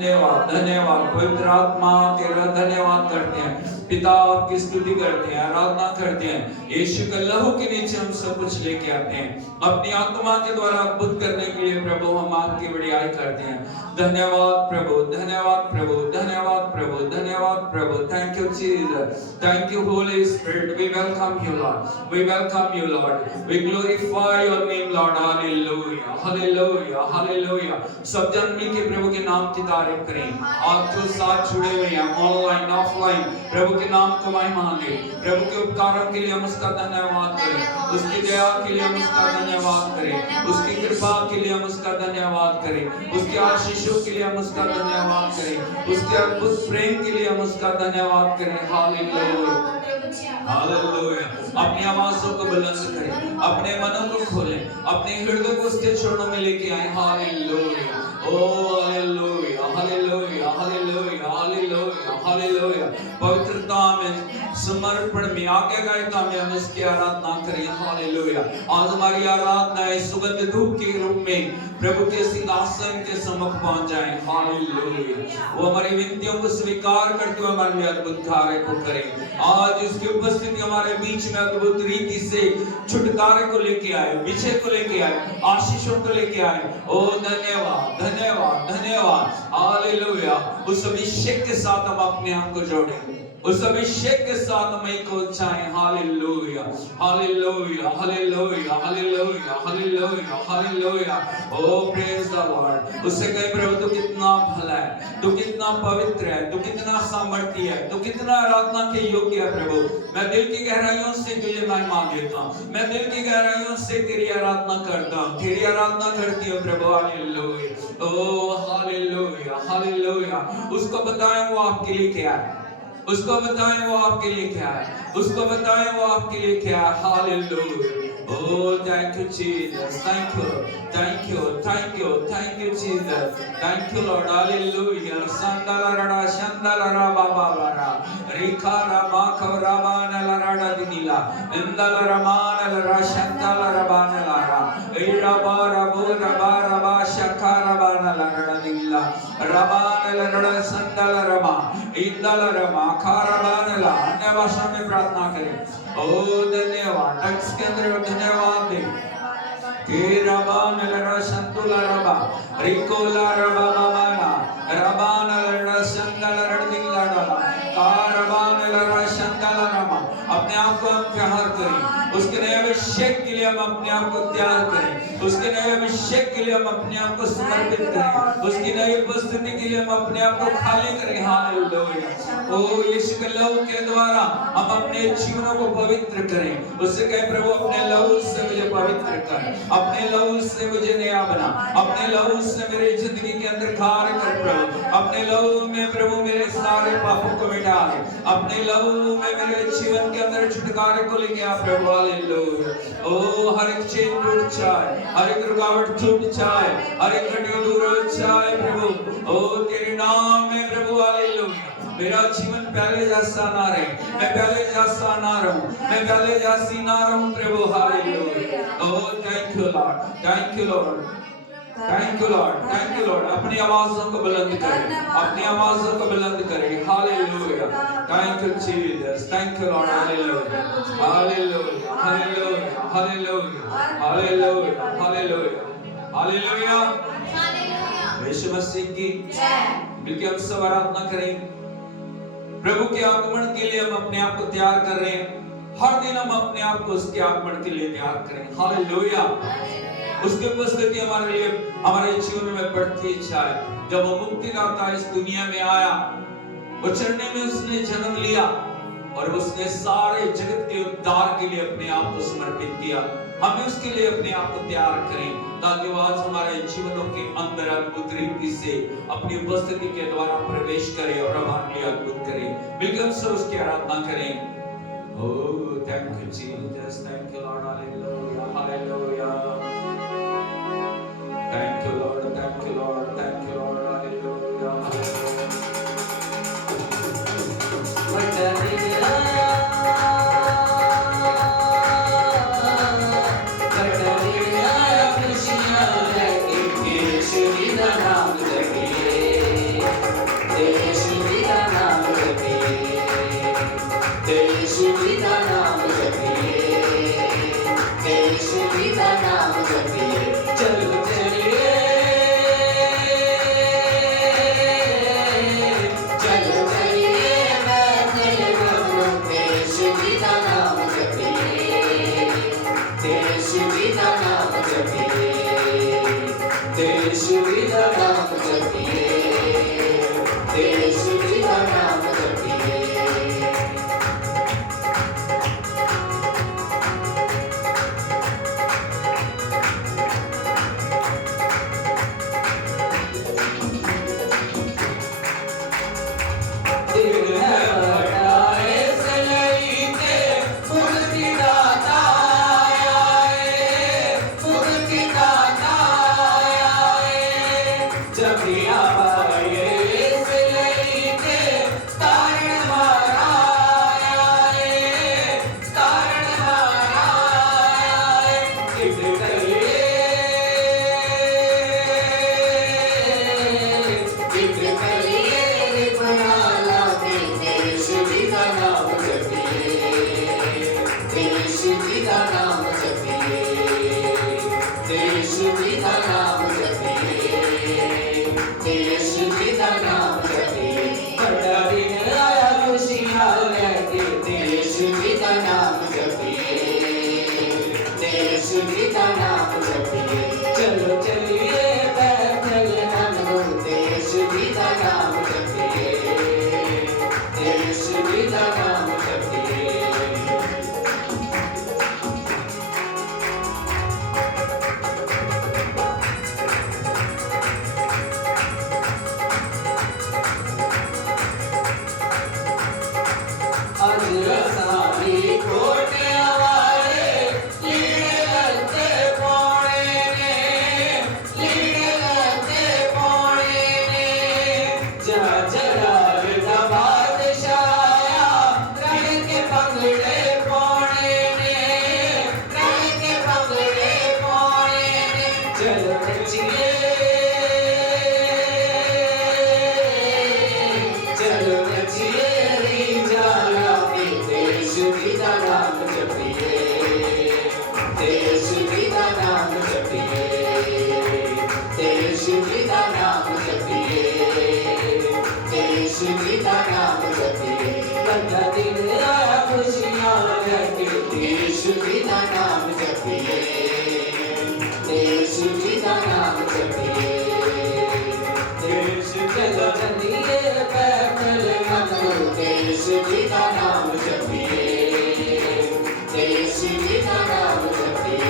धन्यवाद धन्यवाद पवित्र आत्मा तेरा धन्यवाद करते हैं। पिता आपकी स्तुति करते हैं, आराधना करते हैं। यीशु के लहू के नीचे हम सब कुछ लेके आते हैं। अपनी आत्मा के द्वारा अद्भुत करने के लिए प्रभु हम आपकी बड़ाई करते हैं। धन्यवाद प्रभु, धन्यवाद प्रभु, धन्यवाद प्रभु, धन्यवाद प्रभु। Thank you Jesus, thank you holy spirit. We welcome you lord, we welcome you lord, we glorify your name lord. Hallelujah hallelujah hallelujah. सब जन मिलके प्रभु के नाम की तारीफ करें। आप जो साथ जुड़े हुए हैं ऑनलाइन ऑफलाइन, प्रभु के नाम को महिमा दे। प्रभु के उपकारों के लिए हम उसका धन्यवाद करें, उसकी दया के लिए हम उसका धन्यवाद करें, उसकी कृपा के लिए हम उसका धन्यवाद करें, उसके आशीषों के लिए हम उसका धन्यवाद करें, उसके अद्भुत प्रेम के लिए हम उसका धन्यवाद करें। Hallelujah hallelujah. अपनी आवाज़ों को बुलंद करें, अपने मनों को खोलें, अपने हृदय को उसके चरणों में लेके आए। Hallelujah oh hallelujah hallelujah hallelujah hallelujah hallelujah. पवित्रता में, समर्पण में, आज्ञाकारिता में हम इसकी आराधना करें। हालेलुया। आज हमारी आराधना इस सुगंध धूप के रूप में प्रभु के सिंहासन के सम्मुख पहुंच जाए। हालेलुया। वो हमारी विनतियों को स्वीकार करते हुए हमारे लिए अद्भुत कार्य को करें। आज उसकी उपस्थिति हमारे बीच में अद्भुत रीति से छुटकारे को लेके आए, विजय को लेके आए, आशीषों को लेके आए। ओ धन्यवाद धन्यवाद धन्यवाद। हालेलुया। उस अभिषेक के साथ हम अपने आप को जोड़ें, उस अभिषेक के साथ हम एक हो जाएं। Hallelujah hallelujah hallelujah hallelujah hallelujah hallelujah. Oh praise the lord. उससे कहे प्रभु तू कितना भला है, तू कितना पवित्र है, तू कितना सामर्थ्य है, तू कितना आराधना के योग्य है। प्रभु मैं दिल की गहराइयों से तुझे महिमा देता हूं, मैं दिल की गहराइयों से तेरी आराधना करता हूं, तेरी आराधना करती हूं प्रभु। Hallelujah oh hallelujah hallelujah. उसको बताएं वो आपके लिए क्या है, उसको बताएं वो आपके लिए क्या है, उसको बताएं वो आपके लिए क्या है। Hallelujah. Oh, thank you, Jesus. Thank you, thank you, thank you, thank you, Jesus. Thank you, Lord. Hallelujah. Sandala rada, shandala raba baba, Rika rama kavrama rada dinila, Indala ramana lara, shandala rabana lara, Iraba rabu raba raba, shakara bana lara dinila, Rabana lara, sandala rama, Indala rama, karabana lara. अन्य भाषा में प्रार्थना करें। ओ धन्यवाद। Tux के अंदर धन्यवाद दे। रबान लड़ा संतुला रबा, रिकोला रबा मामाना, रबान लड़ा संतला रड़दिंग लड़ा, कारबान लड़ा संतला रबा। अपने आप को हम तैयार करें, उसके नए अभिषेक के लिए हम अपने आप को तैयार करें, उसके नए अभिषेक के लिए हम अपने आप को समर्पित करें, उसकी नई उपस्थिति के लिए हम अपने आप को खाली करें। हालेलुया। ओ यीशु के लहू के द्वारा हम अपने जीवनों को पवित्र करें। उससे कहे प्रभु अपने लहू से मुझे पवित्र कर, अपने लहू से मुझे नया बना, अपने लहू से मेरी जिंदगी के अंदर कार्य कर प्रभु। अपने लहू में प्रभु मेरे सारे पापों को मिटा दे, अपने लहू में मेरे जीवन के अंदर छुटकारे को लेके आ प्रभु। हालेलुया। ओ हर एक चेन टूट जाए, हर एक रुकावट टूट जाए, हर एक घटी दूर हो जाए प्रभु। ओ तेरे नाम में प्रभु। हालेलुया। मेरा जीवन पहले जैसा ना रहे, मैं पहले जैसा ना रहूं, मैं पहले जैसी ना रहूं प्रभु। Hallelujah. Oh thank you lord, thank you lord, thank you lord, thank you lord. अपनी आवाज़ों को बुलंद करें, अपनी आवाज़ों को बुलंद करें। Hallelujah. Thank you Jesus, thank you lord. Hallelujah hallelujah hallelujah hallelujah hallelujah hallelujah hallelujah. Yeshu Masih की जय। मिलके हम सब आराधना करें। प्रभु के आगमन के लिए हम अपने आप को तैयार कर रहे हैं। हर दिन हम अपने आप को उसके आगमन के लिए तैयार करें। हालेलुया। उसकी उपस्थिति हमारे लिए, हमारे जीवन में बढ़ती इच्छा है। जब वो मुक्तिदाता इस दुनिया में आया, वो चढ़ने में उसने जन्म लिया और उसने सारे जगत के उद्धार के लिए अपने आप को समर्पित किया। हम उसके लिए अपने आप को तैयार करें ताकि वो आज हमारे जीवनों के अंदर अद्भुत रीति से अपनी उपस्थिति के द्वारा प्रवेश करे और हमारे लिए अद्भुत करे। मिलकर सब उसकी आराधना करें। ओह thank you Jesus, thank you lord. Hallelujah hallelujah. Thank you lord, thank you lord, thank you lord. Hallelujah का नाम जपिए, बड़ा दिन आया खुशियाँ लेके, देश जी का नाम जपिए, देश जी का नाम जपिए, चलो चलिए पैदल हम लोग देश जी का नाम जपिए, देश जी का नाम जपिए। आज रसाली कोटे वाले लीड़े लगते पौड़े ने, लीड़े लगते पौड़े ने, जलाल का बादशाह रण के पंगड़े पौड़े ने, रण के पंगड़े पौड़े ने, चलो नचिए, चलो नचिए देश जी का नाम जपिए, देश जी का नाम जपिए, देश जी का नाम जपिए, देश जी का नाम जपिए, बड़ा दिन आया खुशियाँ लेके, देश जी का नाम जपिए, देश जी का नाम जपिए, देश चलो चलिए पैदल हम लोग देश जी का नाम जपिए, देश जी का नाम जपिए।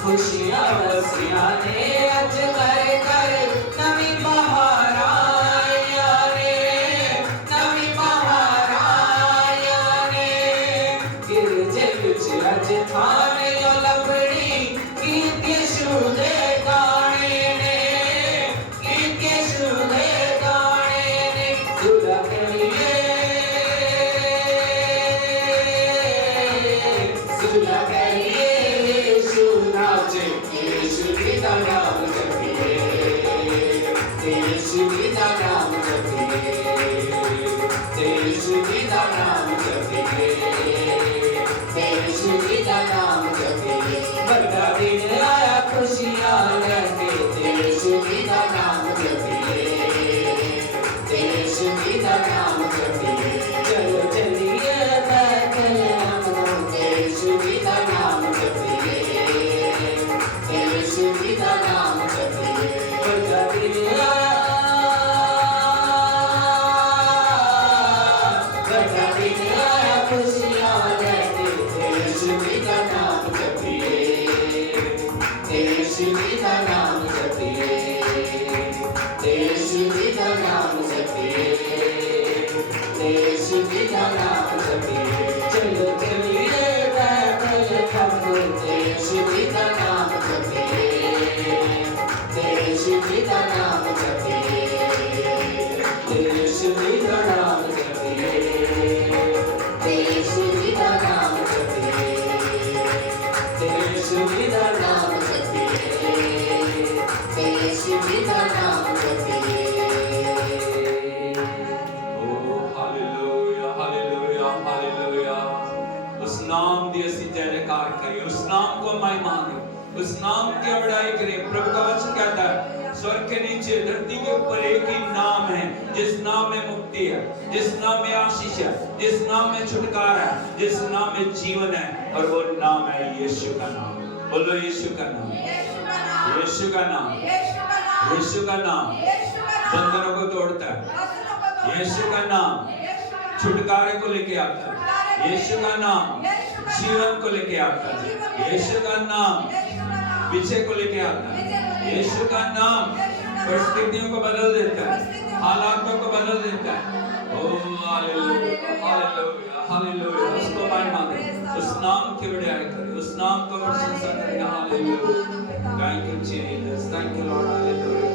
खुशियाँ बसियाँ ने अजगर कर नवी बहार आया रे, नवी बहार आया रे, गिरजे कुछ अज थाने यो लपड़ी गीत के शुदे गाने ने, गीत के शुदे गाने ने, सुला करिए, सुला करिए देश जी का नाम जपिए, देश जी का नाम जपिए, देश जी का नाम जपिए, देश जी का नाम जपिए, बड़ा दिन आया खुशियाँ लेके, देश जी का नाम जपिए, देश जी का नाम जपिए, चलो चलिए पैदल हम लोग देश जी का नाम जपिए, देश जी का नाम जपिए, बड़ा दिन आया, बड़ा दिन आया खुशियाँ लेके, देश जी का नाम जपिए, देश जी का नाम जपिए, देश जी का नाम जपिए, देश जी का नाम जपिए, चलो चलिए पैदल हम लोग देश जी का नाम जपिए, देश जी का नाम जपिए, देश जी का नाम जपिए, देश जी का नाम जपिए, देश जी का नाम जपिए, देश जी का नाम जपिए। उस नाम की ਅਸੀਂ जयकार करें, उस नाम को महिमा दें, उस नाम की बड़ाई करें। प्रभु का वचन कहता है स्वर्ग के नीचे धरती के ऊपर एक ही नाम है, जिस नाम में मुक्ति है, जिस नाम में आशीष है, जिस नाम में छुटकारा है, जिस नाम में जीवन है, और वो नाम है यीशु का नाम। बोलो यीशु का नाम, यीशु का नाम, यीशु का नाम बंधनों को तोड़ता है, यीशु का नाम छुटकारे को लेके आता है, यीशु का नाम जीवन को लेके आता है, यीशु का नाम पीछे को लेके आता है, यीशु का नाम परिस्थितियों को बदल देता है, हालातों को बदल देता है। ओ हालेलुया हालेलुया हालेलुया, उसको महिमा दे, उस नाम की बड़ाई करें, उस नाम को प्रशंसा करें। Hallelujah, thank you Jesus, thank you lord, hallelujah.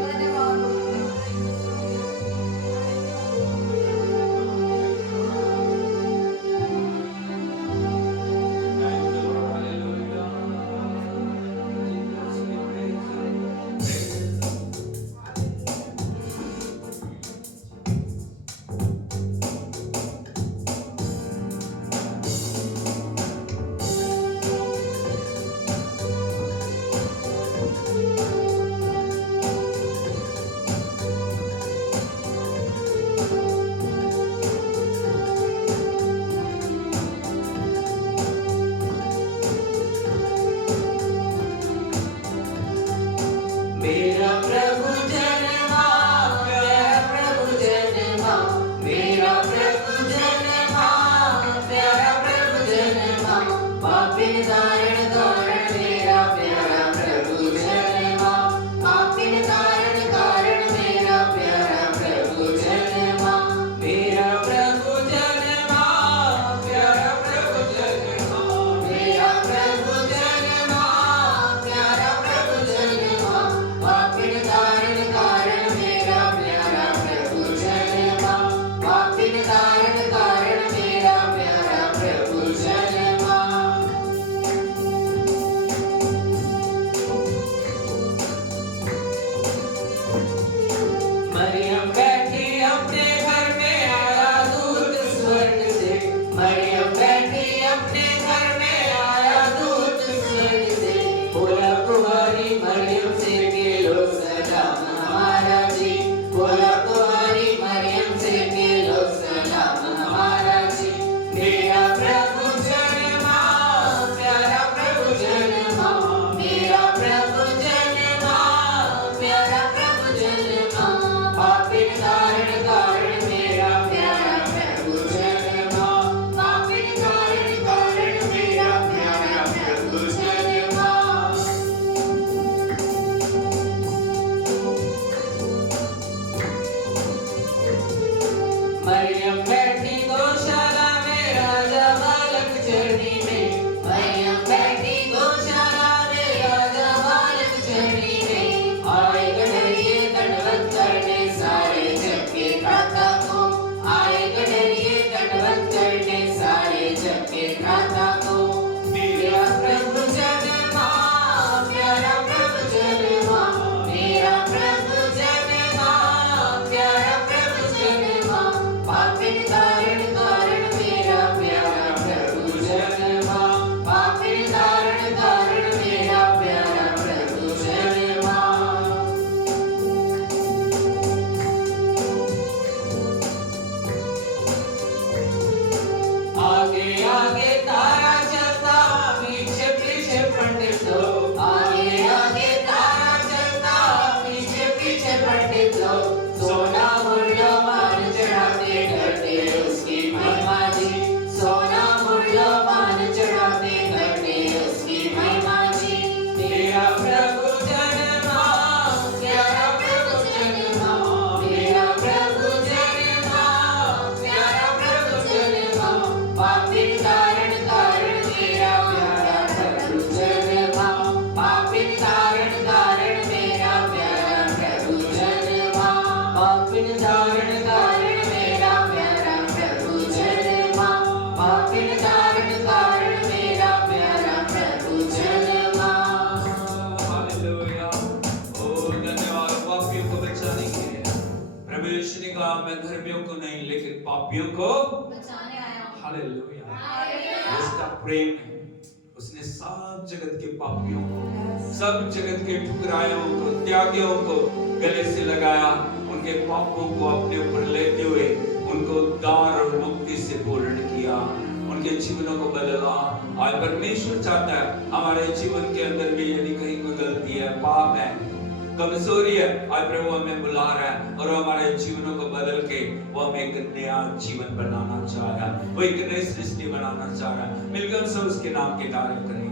नहीं लेकिन पापियों को बचाने आया हूँ। हालेलुया। हालेलुया। उसका प्रेम है, उसने सब जगत के पापियों को, सब जगत के ठुकरायों को, त्यागियों को गले से लगाया, उनके पापों को अपने ऊपर लेते हुए उनको उद्धार और मुक्ति से पूर्ण किया, उनके जीवनों को बदला। आज परमेश्वर चाहता है हमारे जीवन के अंदर भी यदि कहीं कोई गलती है, पाप है, कमजोरी है, आज प्रभु हमें बुला रहा है और हमारे जीवनों को बदल के वो हमें एक नया जीवन बनाना चाह रहा है, वो एक नई सृष्टि बनाना चाह रहा है। मिलकर हम सब उसके नाम की तारीफ करेंगे।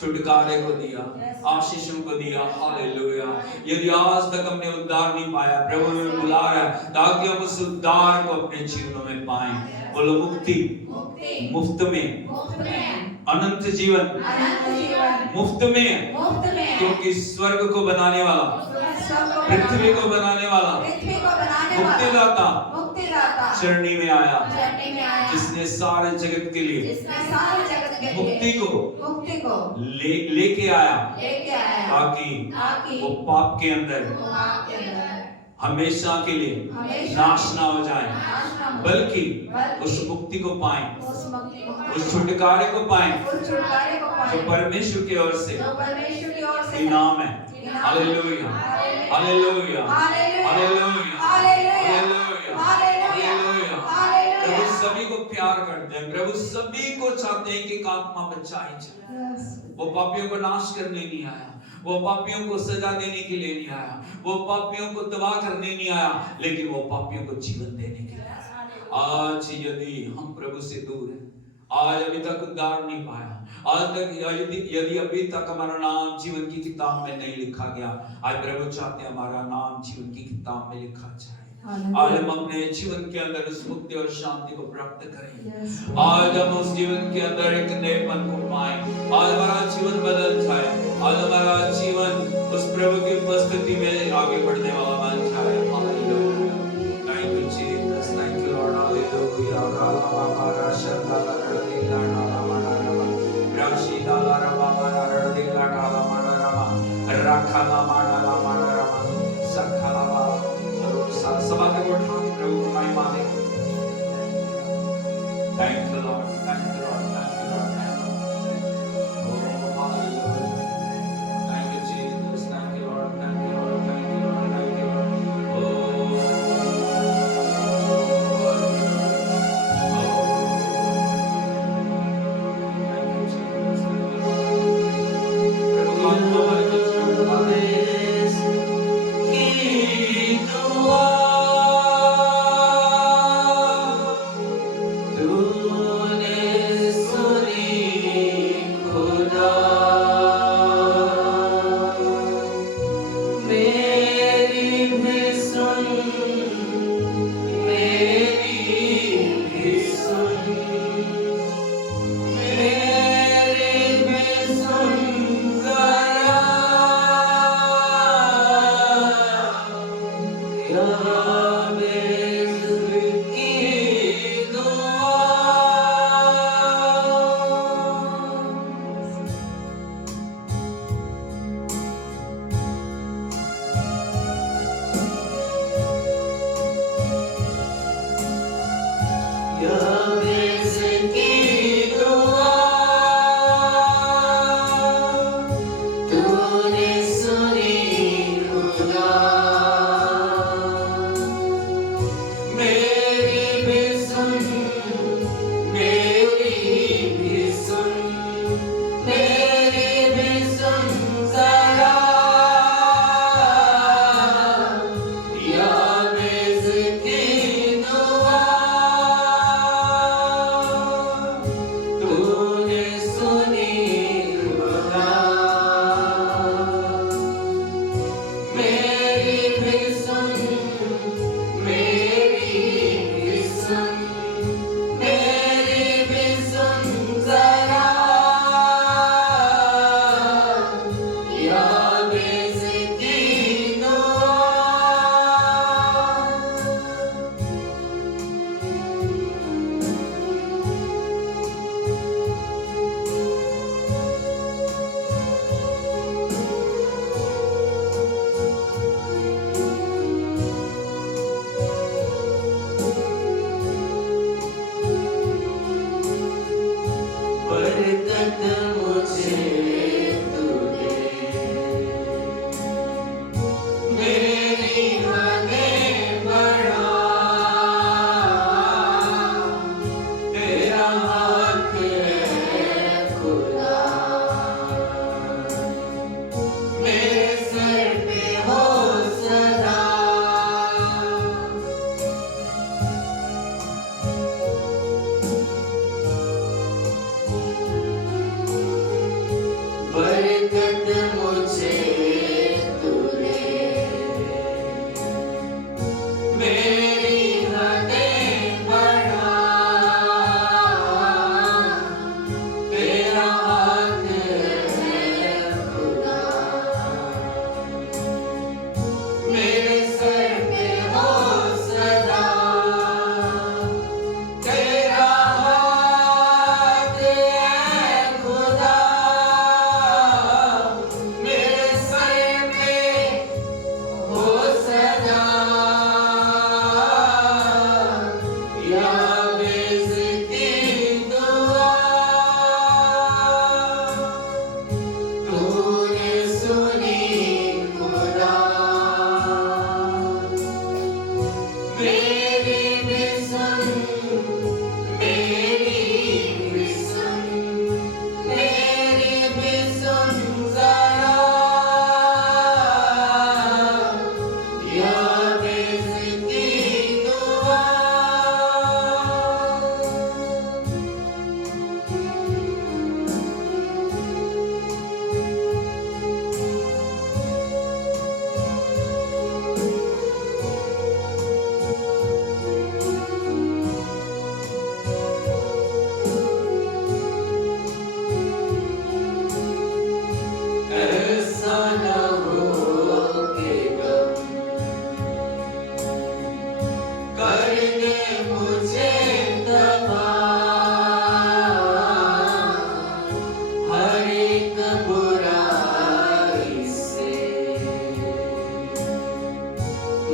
छुटकारे को दिया, आशीषों को दिया। हालेलुया। यदि आज तक हमने उद्धार नहीं पाया, प्रभु हमें बुला रहा है ताकि हम उस उद्धार को अपने जीवनों में पाएं। बोलो मुक्ति, मुफ्त में, अनंत जीवन मुफ्त में, क्योंकि स्वर्ग को बनाने वाला, पृथ्वी को बनाने वाला, मुक्तिदाता शरणी में आया, जिसने सारे जगत के लिए मुक्ति को लेके आया, ताकि वो पाप के अंदर हमेशा के लिए नाश ना हो जाए, बल्कि उस मुक्ति को पाएं, उस छुटकारे को पाएं जो परमेश्वर की ओर से इनाम है। Hallelujah, hallelujah, hallelujah, hallelujah. प्रभु सभी को प्यार करते हैं, प्रभु सभी को चाहते हैं कि एक आत्मा बचाई जाए। वो पापियों को नाश करने नहीं आया, वो पापियों को सजा देने के लिए नहीं आया, वो पापियों को तबाह करने नहीं आया, लेकिन वो पापियों को जीवन देने के लिए आया। आज यदि हम प्रभु से दूर हैं, आज अभी तक उद्धार नहीं पाया, आज तक यदि अभी तक हमारा नाम जीवन की किताब में नहीं लिखा गया, आज प्रभु चाहते हैं हमारा नाम जीवन की किताब में लिखा जाए। आज हम अपने जीवन के अंदर उस मुक्ति और शांति को प्राप्त करें। आज हम उस जीवन के अंदर एक नएपन को पाएं। आज हमारा जीवन बदल जाए, आज हमारा जीवन उस प्रभु की उपस्थिति में आगे बढ़ने वाला बन जाए। Hallelujah. Thank you Jesus, thank you lord. Hallelujah. Rama बारा शंदा रड़दी लाना रामा राशी दाला रामा रड़दी लाना रामा रखा रामा रामा सखा रामा सभा को उठा के प्रभु को महिमा दे। Thank you lord, thank you lord, thank you lord, thank you Jesus, thank you lord, thank you lord, thank you lord, thank you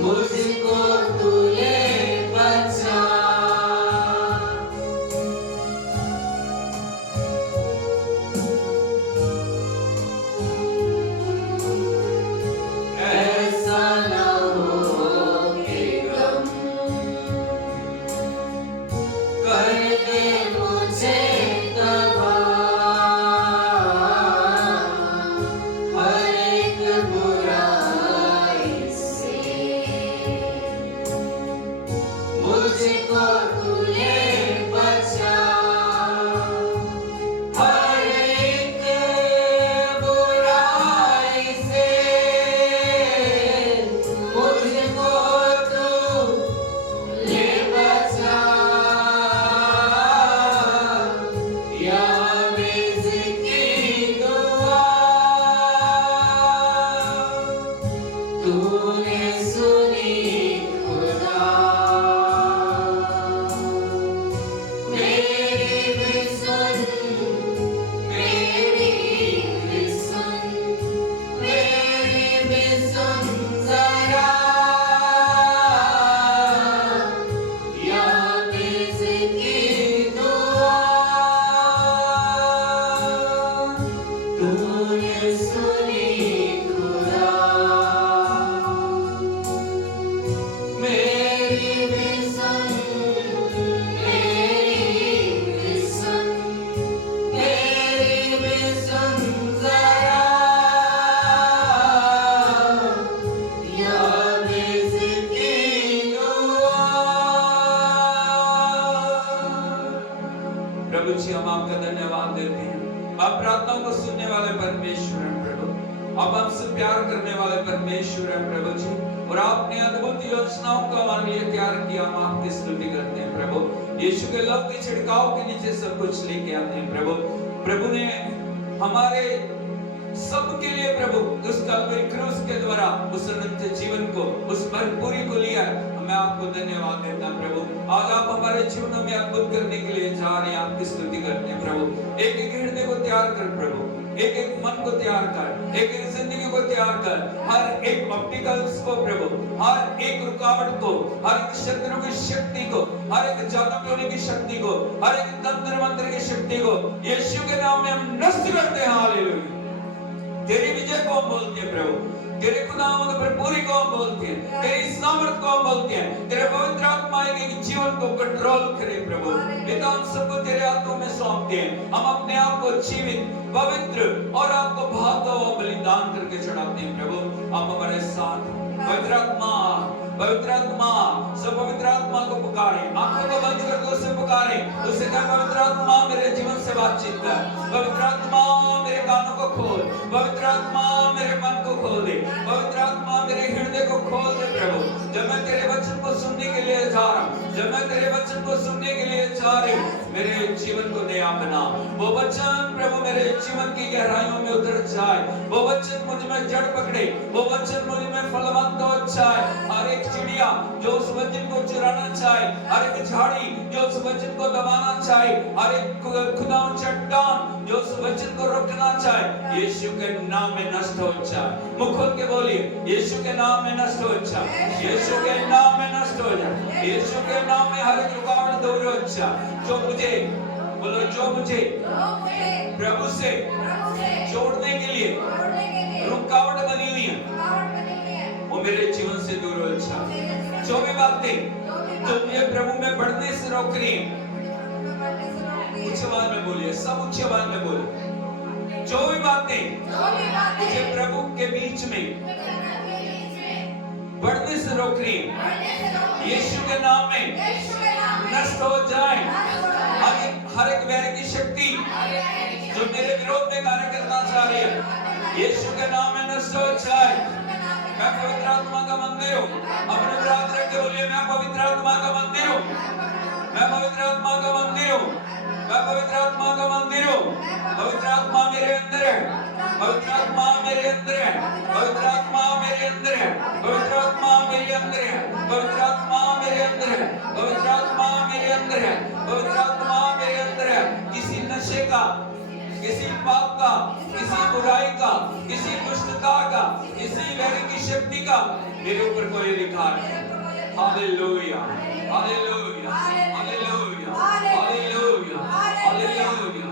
मुझको तू ले बचा। ऐसा न हो कि गम कर दे मुझे तबाह, हर एक बुराई से मुझको तू ले बचा। हर एक बुराई से मुझको तू ले बचा। या की दुआ तूने सुनी खुदा, मेरी भी सुन, मेरी भी सुन, मेरी भी सुन जरा। या की दुआ तूने सुनी खुदा, मेरी भी सुन, मेरी भी सुन, मेरी भी सुन जरा। या की दुआ। प्रभु जी हम आपका धन्यवाद देते हैं। आप प्रार्थनाओं को सुनने वाले परमेश्वर हैं प्रभु। आप हमसे प्यार करने वाले परमेश्वर हैं प्रभु जी। और आपने अद्भुत योजनाओं को हमारे लिए तैयार किया। हम आपकी स्तुति करते हैं प्रभु। यीशु के लहू के छिड़काव के नीचे सब कुछ लेके आते हैं प्रभु। प्रभु ने हमारे सबके लिए प्रभु उस कलवरी क्रूस के द्वारा उस अनंत जीवन को, उस भरपूरी को लिया। मैं आपको धन्यवाद देता हूं प्रभु। आज आप हमारे जीवन में अद्भुत करने के लिए जा रहे हैं। आपकी स्तुति करते हैं प्रभु। एक एक हृदय को तैयार कर प्रभु, एक एक मन को तैयार कर, एक एक जिंदगी को तैयार कर। हर एक ऑब्स्टिकल्स को प्रभु, हर एक रुकावट को, हर एक शत्रु की शक्ति को, हर एक जादू टोने की शक्ति को, हर एक तंत्र मंत्र की शक्ति को यीशु के नाम में हम नष्ट करते हैं। हालेलुया। तेरी विजय को हम बोलते हैं प्रभु। तेरे खुदावंद भरपूरी को हम बोलते हैं। तेरी सामर्थ को हम बोलते हैं। तेरे पवित्र आत्मा के जीवन को कंट्रोल करे प्रभु। पिता हम सबको तेरे हाथों में सौंपते हैं। हम अपने आप को जीवित, पवित्र और आपको भाता हुआ बलिदान करके चढ़ाते हैं प्रभु। आप हमारे साथ पवित्र आत्मा, पवित्र आत्मा, सब पवित्र आत्मा को पुकारे। आंखों को बंद कर दो, उसे पुकारे। उसे कह पवित्र आत्मा मेरे जीवन से बातचीत कर। पवित्र आत्मा मेरे कानों को खोल। पवित्र आत्मा मेरे मन को खोल दे। पवित्र आत्मा मेरे हृदय को खोल दे प्रभु। जब मैं तेरे वचन को सुनने के लिए जा रहा हूं, जब मैं तेरे वचन को सुनने के लिए जा रही हूं, मेरे जीवन को नया बना। वो वचन प्रभु मेरे जीवन की गहराइयों में उतर जाए। वो वचन मुझ में जड़ पकड़े। वो वचन मुझ में फलवंत हो जाए। हर एक चिड़िया जो उस वचन को चुराना चाहे, हर एक झाड़ी जो उस वचन को दबाना चाहे, हर एक खुदावंद चट्टान जो उस वचन को रोकना चाहे, यीशु के नाम में नष्ट हो जाए। मुख खोल के बोलिए, यीशु के नाम में नष्ट हो जाए। यीशु के नाम में नष्ट हो जाए। यीशु के नाम में हर एक रुकावट दूर हो जाए। जो मुझे बोलो, जो मुझे प्रभु से जोड़ने के लिए रुकावट बनी हुई है, वो मेरे जीवन से दूर हो जाए। जो भी बातें जो मुझे प्रभु में बढ़ने से रोक रही है, उच्च आवाज में बोलिए, सब उच्च आवाज में बोलिए। जो भी बातें मुझे प्रभु के बीच में बढ़ने से रोक रही है, यीशु के नाम में नष्ट हो जाए। हर एक वैर की शक्ति जो मेरे विरोध में कार्य करना चाह रही है, यीशु के नाम में नष्ट हो जाए। मैं पवित्र आत्मा का मंदिर हूँ। अपने प्रार्थना रख के बोलिए, मैं पवित्र आत्मा का मंदिर हूँ। मैं पवित्र आत्मा का मंदिर हूँ। मैं पवित्र आत्मा का मंदिर हूँ। पवित्र आत्मा मेरे अंदर है। पवित्र आत्मा मेरे अंदर है। पवित्र आत्मा मेरे अंदर है। पवित्र आत्मा मेरे अंदर है। पवित्र आत्मा मेरे अंदर है। पवित्र आत्मा मेरे अंदर है। पवित्र आत्मा मेरे अंदर है। किसी नशे का, किसी पाप का, किसी बुराई का, किसी दुष्टता का, किसी वैर की शक्ति का मेरे ऊपर कोई अधिकार नहीं। Hallelujah, hallelujah, hallelujah, hallelujah, hallelujah.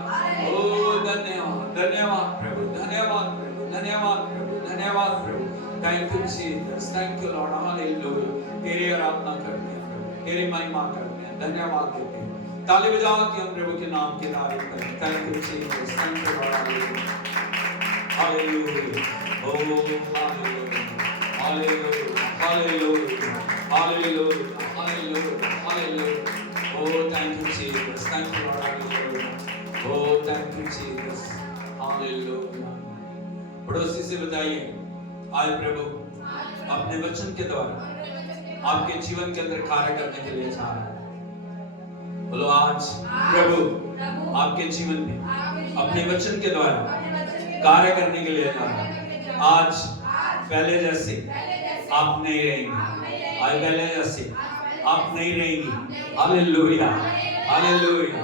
ओ धन्यवाद, धन्यवाद प्रभु, धन्यवाद प्रभु, धन्यवाद प्रभु, धन्यवाद प्रभु। Thank you Jesus, thank you lord, hallelujah. तेरी आराधना करते हैं प्रभु, तेरी महिमा करते हैं, धन्यवाद देते हैं। ताली बजाओ कि हम प्रभु के नाम की तारीफ करें। Thank you Jesus, thank you lord, hallelujah, hallelujah, oh hallelujah, hallelujah, hallelujah, hallelujah, hallelujah, hallelujah. Oh, thank you Jesus, thank you Lord, hallelujah. Oh, thank you Jesus, hallelujah. पड़ोसी से बताइए, आज प्रभु अपने वचन के द्वारा आपके जीवन के अंदर कार्य करने के लिए जा रहा है। बोलो आज प्रभु आपके जीवन में अपने वचन के द्वारा कार्य करने के लिए जा रहा है। आज पहले जैसे आप नहीं रहेंगे, आज पहले जैसे आप नहीं रहेंगी। Hallelujah, hallelujah,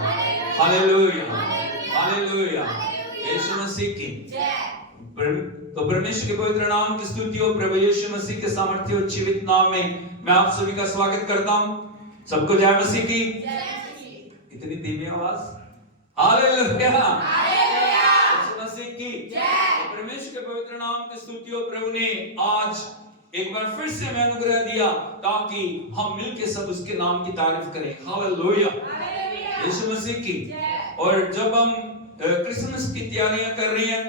hallelujah, hallelujah. Yeshu Masih की तो परमेश्वर के पवित्र नाम की स्तुति हो। प्रभु यीशु मसीह के सामर्थ्य और जीवित नाम में मैं आप सभी का स्वागत करता हूं। सबको जय मसीह की। इतनी धीमी आवाज। हालेलुया, यीशु मसीह की। परमेश्वर के पवित्र नाम की स्तुति हो। प्रभु ने आज एक बार फिर से हमें अनुग्रह दिया ताकि हम मिलकर सब उसके नाम की तारीफ करें। हालेलुया, यीशु मसीह की। और जब हम क्रिसमस की तैयारियां कर रहे हैं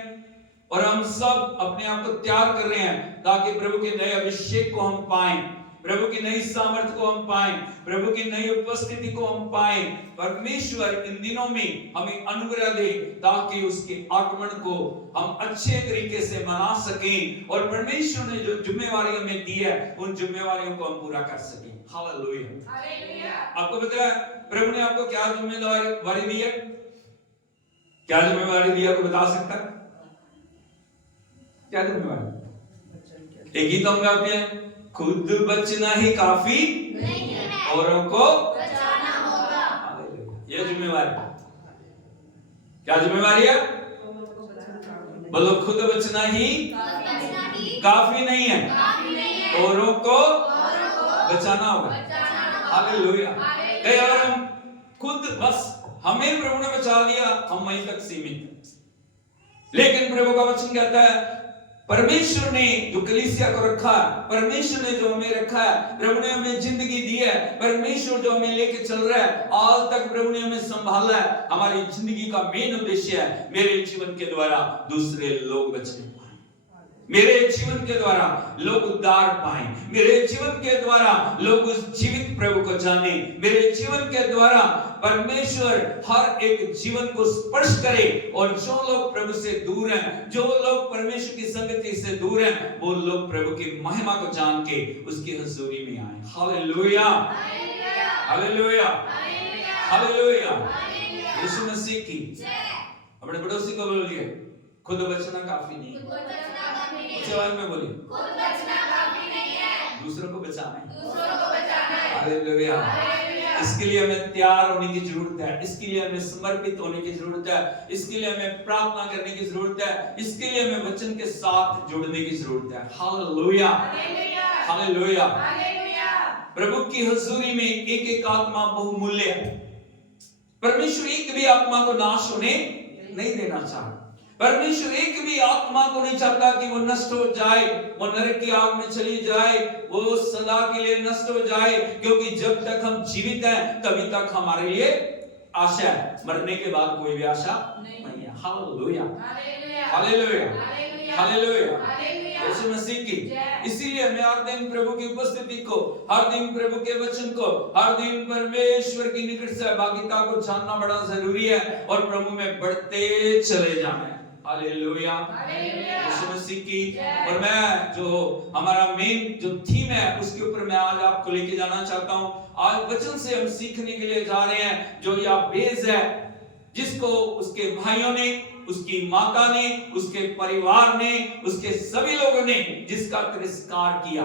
और हम सब अपने आप को तैयार कर रहे हैं ताकि प्रभु के नए अभिषेक को हम पाएं, प्रभु की नई सामर्थ को हम पाएं, प्रभु की नई उपस्थिति को हम पाएं। परमेश्वर इन दिनों में हमें अनुग्रह दे ताकि उसके आगमन को हम अच्छे तरीके से मना सकें और परमेश्वर ने जो जिम्मेवारी हमें दी है उन जिम्मेवारियों को हम पूरा कर सकें। हालेलुया। आपको पता है प्रभु ने आपको क्या जिम्मेदारी दी है? क्या जिम्मेवारी दी आपको बता सकता है? क्या जिम्मेवारी? एक गीत हम गाते हैं, खुद बचना ही काफी नहीं है, औरों को बचाना होगा। ये जिम्मेवारी। क्या जिम्मेवारी है? बोलो, खुद बचना ही काफी नहीं है, औरों को बचाना होगा। हालेलुया। कई बार हम खुद बस हमें प्रभु ने बचा दिया, हम वहीं तक सीमित। लेकिन प्रभु का वचन कहता है परमेश्वर ने जो कलीसिया को रखा, परमेश्वर ने जो हमें रखा है, प्रभु ने हमें जिंदगी दी है, परमेश्वर जो हमें लेके चल रहा है, आज तक प्रभु ने हमें संभाला है। हमारी जिंदगी का मेन उद्देश्य है मेरे जीवन के द्वारा दूसरे लोग बचने पाए, मेरे जीवन के द्वारा लोग उद्धार पाएं, मेरे जीवन के द्वारा लोग उस जीवित प्रभु को जाने, मेरे जीवन के द्वारा परमेश्वर हर एक जीवन को स्पर्श करे और जो लोग प्रभु से दूर हैं, जो लोग परमेश्वर की संगति से दूर हैं, वो लोग प्रभु की महिमा को जान के उसकी हुजूरी में आए। Hallelujah, hallelujah, hallelujah. Yeshu Masih की। अपने पड़ोसी को बोलिए, खुद बचना काफी नहीं है। ऊंचे आवाज में बोलिए, खुद बचना काफी नहीं है, दूसरों को बचाना है। हालेलुया। इसके लिए हमें तैयार होने की जरूरत है, इसके लिए हमें समर्पित होने की जरूरत है, इसके लिए हमें प्रार्थना करने की जरूरत है, इसके लिए हमें वचन के साथ जुड़ने की जरूरत है। Hallelujah, hallelujah. प्रभु की हुजूरी में एक एक आत्मा बहुमूल्य है। परमेश्वर एक भी आत्मा को नाश होने नहीं देना चाहता। परमेश्वर एक भी आत्मा को नहीं चाहता कि वो नष्ट हो जाए, वो नरक की आग में चली जाए, वो सदा के लिए नष्ट हो जाए, क्योंकि जब तक हम जीवित हैं तभी तक हमारे लिए आशा है, मरने के बाद कोई भी आशा नहीं है। Hallelujah, hallelujah, hallelujah. Yeshu Masih की। इसीलिए हमें हर दिन प्रभु की उपस्थिति को, हर दिन प्रभु के वचन को, हर दिन परमेश्वर की निकट सहभागिता को जानना बड़ा जरूरी है और प्रभु में बढ़ते चले जाना है। हालेलुया, यीशु मसीह की। और मैं जो हमारा मेन जो थीम है उसके ऊपर मैं आज आपको लेके जाना चाहता हूं। आज वचन से हम सीखने के लिए जा रहे हैं जो याबेस है, जिसको उसके भाइयों ने, उसकी माता ने, उसके परिवार ने, उसके सभी लोगों ने जिसका तिरस्कार किया,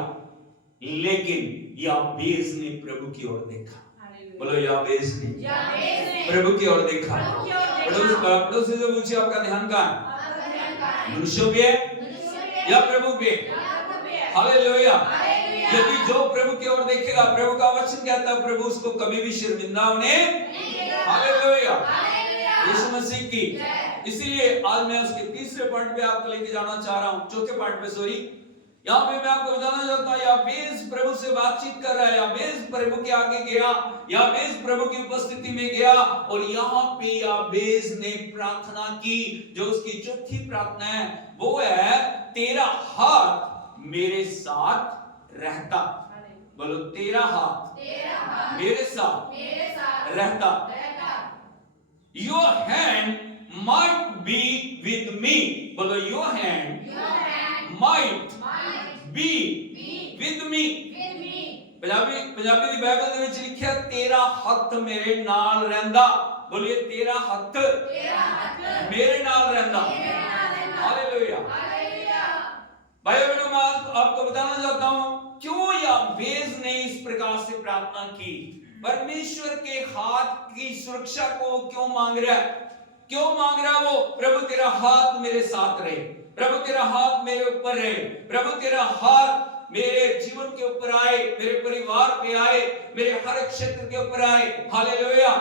लेकिन याबेस ने प्रभु की ओर देखा। बोलो, याबेस ने प्रभु की ओर देखा। पड़ोसी से पूछिए, आपका ध्यान कहां है? मनुष्यों पे या प्रभु पे? हालेलुया। यदि जो प्रभु की ओर देखेगा, प्रभु का वचन कहता है प्रभु उसको कभी भी शर्मिंदा होने हालेलुया यीशु मसीह की। इसीलिए आज मैं उसके तीसरे पॉइंट पे आपको लेके जाना चाह रहा हूं, चौथे पॉइंट पे सॉरी। यहाँ पे मैं आपको बताना चाहता हूं, याबेस प्रभु से बातचीत कर रहा है, याबेस प्रभु के आगे गया, याबेस प्रभु की उपस्थिति में गया और यहाँ पे याबेस ने प्रार्थना की। जो उसकी चौथी प्रार्थना है वो है तेरा हाथ मेरे साथ रहता। बोलो तेरा हाथ मेरे साथ रहता। Your hand might be with me. बोलो your hand might be with me. Punjabi the Bible ਦੇ ਵਿੱਚ ਲਿਖਿਆ ਤੇਰਾ ਹੱਥ ਮੇਰੇ ਨਾਲ ਰਹਿੰਦਾ। बोलिए तेरा हथ मेरे नाल रहंदा। हालेलुया। भाई बहनों मैं आपको बताना चाहता हूं क्यों याबेस ने इस प्रकार से प्रार्थना की। परमेश्वर के हाथ की सुरक्षा को क्यों मांग रहा है? क्यों मांग रहा है वो? प्रभु तेरा हाथ मेरे साथ रहे, प्रभु तेरा हाथ मेरे ऊपर रहे, प्रभु तेरा हाथ मेरे जीवन के ऊपर आए, मेरे परिवार पे आए, मेरे हर क्षेत्र के ऊपर आए। हालेलुया।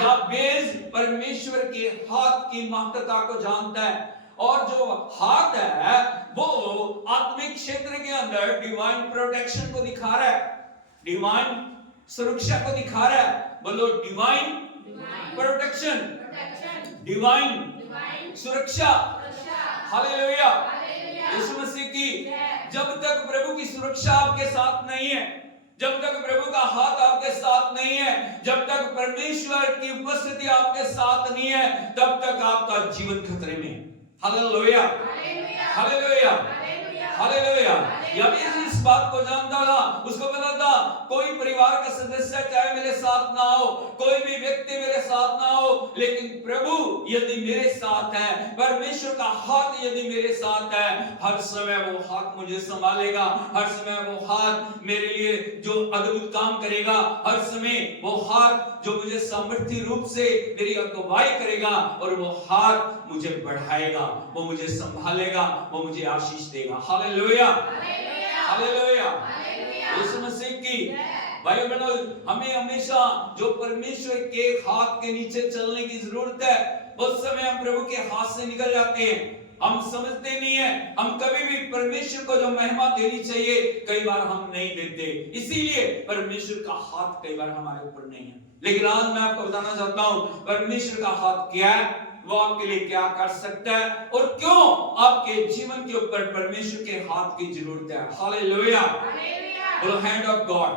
याबेस परमेश्वर के हाथ की महत्ता को जानता है और जो हाथ है वो आत्मिक क्षेत्र के अंदर डिवाइन प्रोटेक्शन को दिखा रहा है, डिवाइन सुरक्षा को दिखा रहा है। बोलो डिवाइन प्रोटेक्शन, डिवाइन सुरक्षा। हालेलुया यीशु मसीह की। जब तक प्रभु की सुरक्षा आपके साथ नहीं है, जब तक प्रभु का हाथ आपके साथ नहीं है, जब तक परमेश्वर की उपस्थिति आपके साथ नहीं है, तब तक आपका जीवन खतरे में है। Hallelujah hallelujah hallelujah. याबेस इस बात को जानता था, उसको पता था कोई परिवार का सदस्य चाहे मेरे साथ ना हो, कोई भी व्यक्ति मेरे साथ ना हो, लेकिन प्रभु यदि मेरे साथ है, परमेश्वर का हाथ यदि मेरे साथ है, हर समय वो हाथ मुझे संभालेगा, हर समय वो हाथ मेरे लिए जो अद्भुत काम करेगा, हर समय वो हाथ जो मुझे सामर्थ्य रूप से मेरी अगुवाई करेगा और वो हाथ मुझे बढ़ाएगा, वो मुझे संभालेगा, वो मुझे आशीष देगा। हालेलुया हालेलुया यीशु मसीह की। भाई बहनों हमें हमेशा जो परमेश्वर के हाथ के नीचे चलने की जरूरत है। बहुत समय हम प्रभु के हाथ से निकल जाते हैं, हम समझते नहीं है, हम कभी भी परमेश्वर को जो महिमा देनी चाहिए कई बार हम नहीं देते, इसीलिए परमेश्वर का हाथ कई बार हमारे ऊपर नहीं है। लेकिन आज मैं आपको बताना चाहता हूं परमेश्वर का हाथ क्या है, वो आपके लिए क्या कर सकता है और क्यों आपके जीवन के ऊपर परमेश्वर के हाथ की जरूरत है। हालेलुया बोलो hand of God,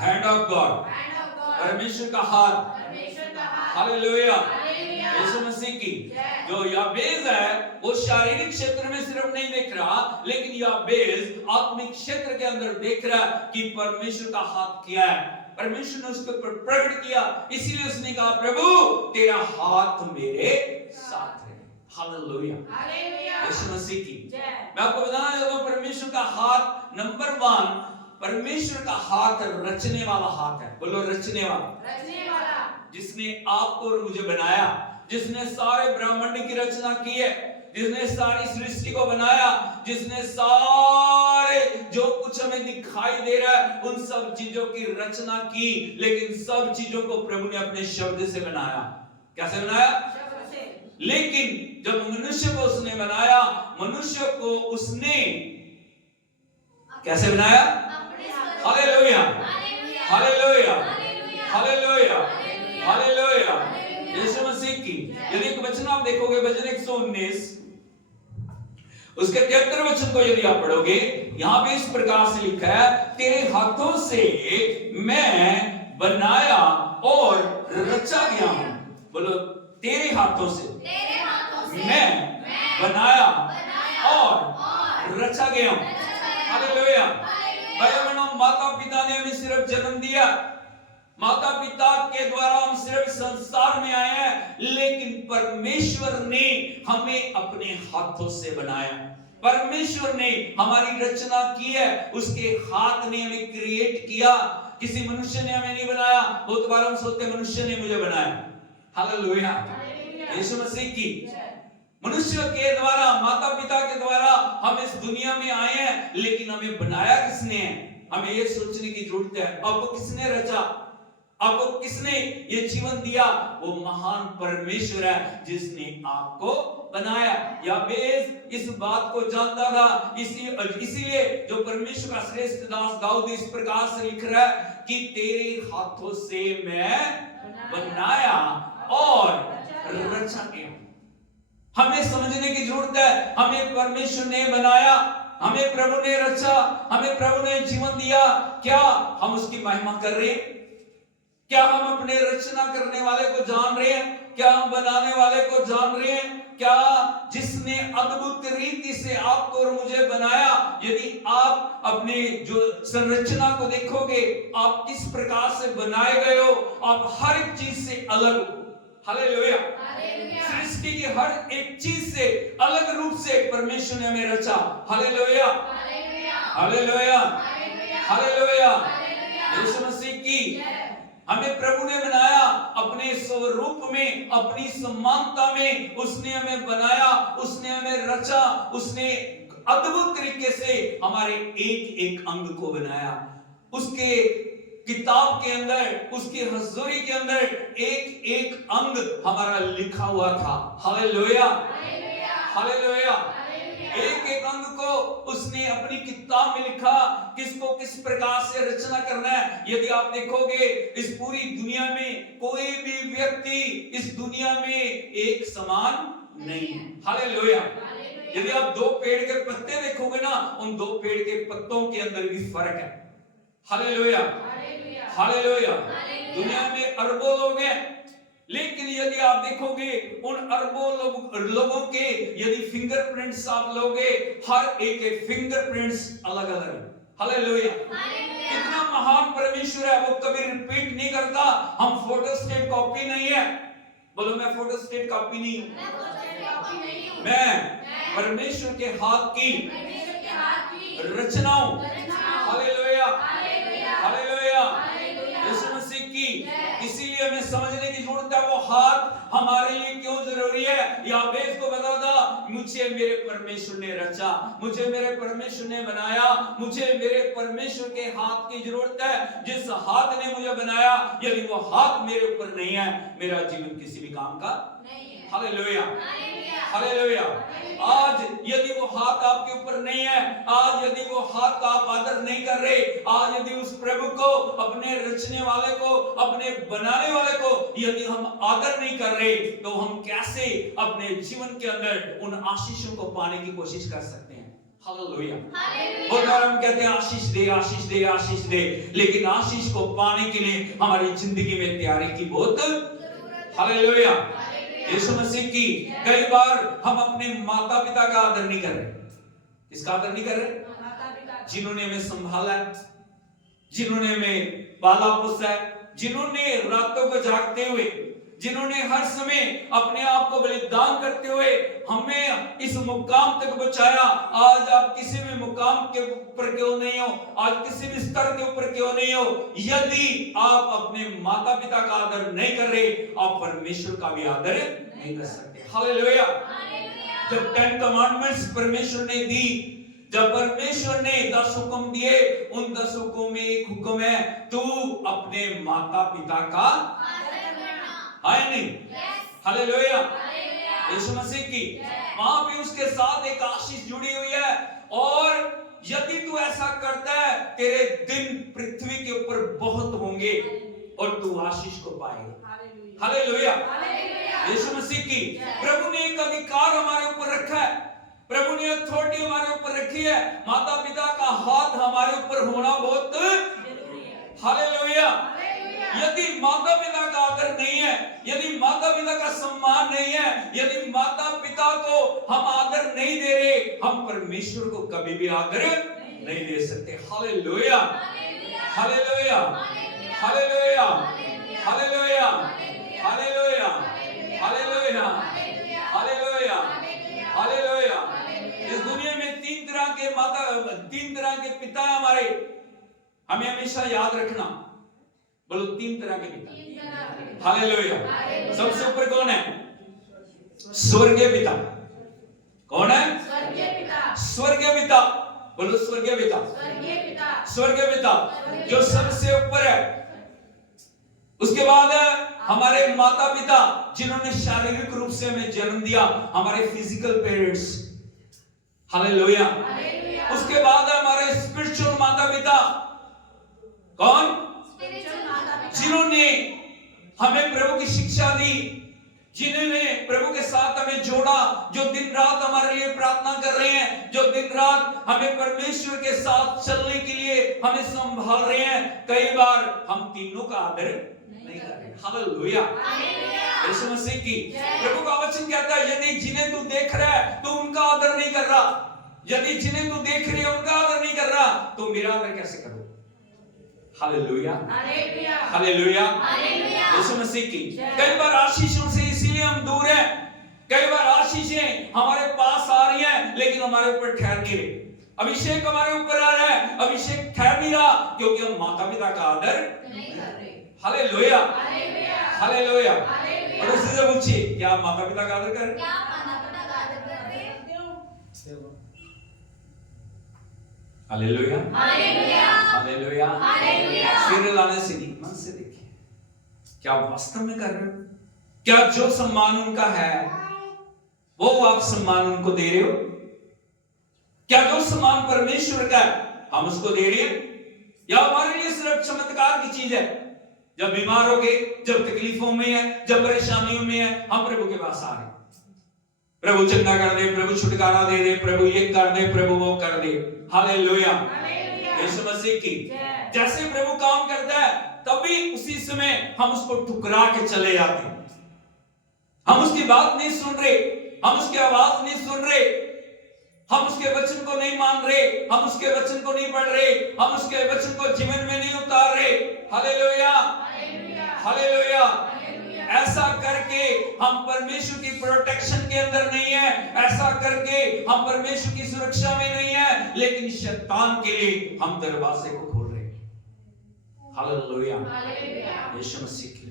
hand of God, परमेश्वर का हाथ। हालेलुया यीशु मसीह की। जो याबेस है वो शारीरिक क्षेत्र में सिर्फ नहीं देख रहा, लेकिन याबेस आत्मिक क्षेत्र के अंदर देख रहा कि परमेश्वर का हाथ क्या है। परमेश्वर ने उसके ऊपर प्रकट किया, इसीलिए उसने कहा प्रभु तेरा हाथ मेरे साथ है। हालेलुया यीशु मसीह की। मैं आपको बताना चाहता हूं परमेश्वर का हाथ नंबर 1, परमेश्वर का हाथ रचने वाला हाथ है। बोलो रचने वाला। जिसने आपको और मुझे बनाया, जिसने सारे ब्रह्मांड की रचना की है, जिसने सारी सृष्टि को बनाया, जिसने सारे जो कुछ हमें दिखाई दे रहा है उन सब चीजों की रचना की, लेकिन सब चीजों को प्रभु ने अपने शब्द से बनाया। कैसे बनाया? शब्द से। लेकिन जब मनुष्य को उसने बनाया, मनुष्य को उसने कैसे बनाया? Hallelujah hallelujah hallelujah hallelujah Yeshu Masih की। यदि एक वचन आप देखोगे भजन 119 उसके 73 वचन को यदि आप पढ़ोगे, यहां पे इस प्रकार से लिखा है तेरे हाथों से मैं बनाया और रचा गया हूं। बोलो तेरे हाथों से मैं बनाया और रचा गया हूं। हालेलुया। भाई बहनों माता पिता ने हमें सिर्फ जन्म दिया, माता पिता के द्वारा हम सिर्फ संसार में आए हैं, लेकिन परमेश्वर ने हमें अपने हाथों से बनाया। परमेश्वर ने हमारी रचना की है, उसके हाथ ने हमें क्रिएट किया। किसी मनुष्य ने हमें नहीं बनाया। बहुत बार हम सोचते मनुष्य ने मुझे बनाया। हालेलुया यीशु मसीह की। मनुष्य के द्वारा, माता पिता के द्वारा हम इस दुनिया में आए हैं, लेकिन हमें बनाया किसने है? हमें ये सोचने की जरूरत है, आपको किसने रचा, आपको किसने ये जीवन दिया? वो महान परमेश्वर है जिसने आपको बनाया। याबेस इस बात को जानता था, इसीलिए जो परमेश्वर का श्रेष्ठ दास दाऊद इस प्रकार से लिख रहा है कि तेरे हाथों से मैं बनाया और रचा गया। हमें समझने की जरूरत है, हमें परमेश्वर ने बनाया, हमें प्रभु ने रचा, हमें प्रभु ने जीवन दिया। क्या हम उसकी महिमा कर रहे हैं? क्या हम अपने रचना करने वाले को जान रहे हैं? क्या हम बनाने वाले को जान रहे हैं? क्या जिसने अद्भुत रीति से आपको और मुझे बनाया, यदि आप अपने जो संरचना को देखोगे, आप किस प्रकार से बनाए गए हो, आप हर एक चीज से अलग हो। हालेलुया। सृष्टि की हर एक चीज से अलग रूप से परमेश्वर ने हमें रचा। Hallelujah, hallelujah, hallelujah. Yeshu Masih की हमें प्रभु ने बनाया अपने स्वरूप में, अपनी समानता में उसने हमें बनाया, उसने हमें रचा, उसने अद्भुत तरीके से हमारे एक एक अंग को बनाया। उसके किताब के अंदर, उसकी हजूरी के अंदर एक एक अंग हमारा लिखा हुआ था। Hallelujah, hallelujah. एक एक अंग को उसने अपनी किताब में लिखा, किसको किस प्रकार से रचना करना है। यदि आप देखोगे इस पूरी दुनिया में कोई भी व्यक्ति इस दुनिया में एक समान नहीं है। हालेलुया। यदि आप दो पेड़ के पत्ते देखोगे ना, उन दो पेड़ के पत्तों के अंदर भी फर्क है। Hallelujah, hallelujah. दुनिया में अरबों लोग हैं, लेकिन यदि आप देखोगे उन अरबों लोगों के यदि फिंगरप्रिंट्स आप लोगे, हर एक के फिंगरप्रिंट्स अलग अलग है। हालेलुया। कितना महान परमेश्वर है, वो कभी रिपीट नहीं करता। हम फोटोस्टेट कॉपी नहीं है। बोलो, मैं फोटोस्टेट कॉपी नहीं हूं, मैं परमेश्वर के हाथ की रचना हूं। Hallelujah, hallelujah. यीशु मसीह की, इसीलिए हमें समझने की जरूरत है वो हाथ हमारे लिए क्यों जरूरी है। याबेस को बता था, मुझे मेरे परमेश्वर ने रचा, मुझे मेरे परमेश्वर ने बनाया, मुझे मेरे परमेश्वर के हाथ की जरूरत है। जिस हाथ ने मुझे बनाया, यदि वो हाथ मेरे ऊपर नहीं है, मेरा जीवन किसी भी काम का नहीं है। Hallelujah, hallelujah. आज यदि वो हाथ आपके ऊपर नहीं है, आज यदि वो हाथ का आप आदर नहीं कर रहे, आज यदि उस प्रभु को, अपने रचने वाले को, अपने बनाने वाले को यदि हम आदर नहीं कर रहे, तो हम कैसे अपने जीवन के अंदर उन आशीषों को पाने की कोशिश कर सकते हैं। हालेलुया। बहुत बार हम कहते हैं आशीष दे, आशीष दे, आशीष दे, लेकिन आशीष को पाने के लिए हमारी जिंदगी में तैयारी की बहुत जरूरत है। हालेलुया। यीशु मसीह की, कई बार हम अपने माता पिता का आदर नहीं कर रहे। किसका आदर नहीं कर रहे? जिन्होंने हमें संभाला है, जिन्होंने हमें पाला पोसा है, जिन्होंने रातों को जागते हुए, जिन्होंने हर समय अपने आप को बलिदान करते हुए हमें इस मुकाम तक पहुंचाया। आज आप किसी भी मुकाम के ऊपर क्यों नहीं हो, आज किसी भी स्तर के ऊपर क्यों नहीं हो, यदि आप अपने माता पिता का आदर नहीं कर रहे, आप परमेश्वर का भी आदर नहीं कर सकते। हालेलुया। जब 10 कमांडमेंट्स परमेश्वर ने दी, जब परमेश्वर ने 10 हुक्म दिए, उन 10 हुक्मों में एक हुक्म है, तू अपने माता पिता का है नहीं। हालेलुया। यीशु मसीह की, वहां पे उसके साथ एक आशीष जुड़ी हुई है, और यदि तू ऐसा करता है, तेरे दिन पृथ्वी के ऊपर बहुत होंगे और तू आशीष को पाएगा। हालेलुया। यीशु मसीह की, प्रभु ने एक अधिकार हमारे ऊपर रखा है, प्रभु ने अथॉरिटी हमारे ऊपर रखी है। माता पिता का हाथ हमारे ऊपर होना बहुत जरूरी है। हालेलुया। यदि माता पिता का आदर नहीं है, यदि माता पिता का सम्मान नहीं है, यदि माता पिता को हम आदर नहीं दे रहे, हम परमेश्वर को कभी भी आदर नहीं दे सकते। Hallelujah, hallelujah, hallelujah, hallelujah, hallelujah, hallelujah, hallelujah, hallelujah. इस दुनिया में 3 तरह के माता, 3 तरह के पिता हमारे, हमें हमेशा याद रखना। बोलो, 3 तरह के पिता। हालेलुया। सबसे ऊपर कौन है? स्वर्गीय पिता। कौन है? स्वर्गीय पिता, स्वर्गीय पिता। बोलो स्वर्गीय पिता। स्वर्गीय पिता, स्वर्गीय पिता जो सबसे ऊपर है। उसके बाद हमारे माता पिता जिन्होंने शारीरिक रूप से हमें जन्म दिया, हमारे फिजिकल पेरेंट्स। हालेलुया। हालेलुया। उसके बाद हमारे स्पिरिचुअल माता पिता। कौन? स्पिरिचुअल माता पिता, जिन्होंने हमें प्रभु की शिक्षा दी, जिन्होंने प्रभु के साथ हमें जोड़ा, जो दिन रात हमारे लिए प्रार्थना कर रहे हैं, जो दिन रात हमें परमेश्वर के साथ चलने के लिए हमें संभाल रहे हैं। कई बार हम तीनों का आदर नहीं कर रहे। हालेलुया। हालेलुया। यीशु मसीह की प्रभु का वचन कहता है, यदि जिन्हें तू देख रहा है तो उनका आदर नहीं कर रहा, यदि जिन्हें तू देख रही है उनका आदर नहीं कर रहा, तो मेरा आदर कैसे करो? Hallelujah. Hallelujah. Hallelujah. Hallelujah. Yeshu Masih की कई बार आशीषों से इसीलिए हम दूर हैं। कई बार आशीषें हमारे पास आ रही हैं लेकिन हमारे ऊपर ठहर नहीं रही। अभिषेक हमारे ऊपर आ रहा है, अभिषेक ठहर नहीं रहा क्योंकि हम माता पिता का आदर नहीं कर रहे। हालेलुया। हालेलुया। हालेलुया। हालेलुया। और उससे से पूछिए, क्या आप माता पिता का आदर कर रहे हैं? क्या माता पिता का आदर कर रहे हैं? हालेलुया। हालेलुया। हालेलुया। हालेलुया। सिर लाने से नहीं, मन से देखिए, क्या आप वास्तव में कर रहे हो? क्या जो सम्मान उनका है वो आप सम्मान उनको दे रहे हो? क्या जो सम्मान परमेश्वर का है हम उसको दे रहे हैं, या हमारे लिए सिर्फ चमत्कार की चीज है? जब बीमार हो गए, जब तकलीफों में है, जब परेशानियों में है, हम प्रभु के पास आ रहे हैं, प्रभु चंगा कर दे, प्रभु छुटकारा दे दे, प्रभु ये कर दे, प्रभु वो कर दे। हालेलुया। यीशु मसीह की जैसे प्रभु काम करता है तभी उसी समय हम उसको ठुकरा के चले जाते हैं। हम उसकी बात नहीं सुन रहे, हम उसकी आवाज नहीं सुन रहे, हम उसके वचन को नहीं मान रहे, हम उसके वचन को नहीं पढ़ रहे, हम उसके वचन को जीवन में नहीं उतार रहे। हालेलुया। हालेलुया। ऐसा करके हम परमेश्वर की प्रोटेक्शन के अंदर नहीं है, ऐसा करके हम परमेश्वर की सुरक्षा में नहीं है, लेकिन शैतान के लिए हम दरवाजे को खोल रहे हैं। हालेलुया। यीशु मसीह की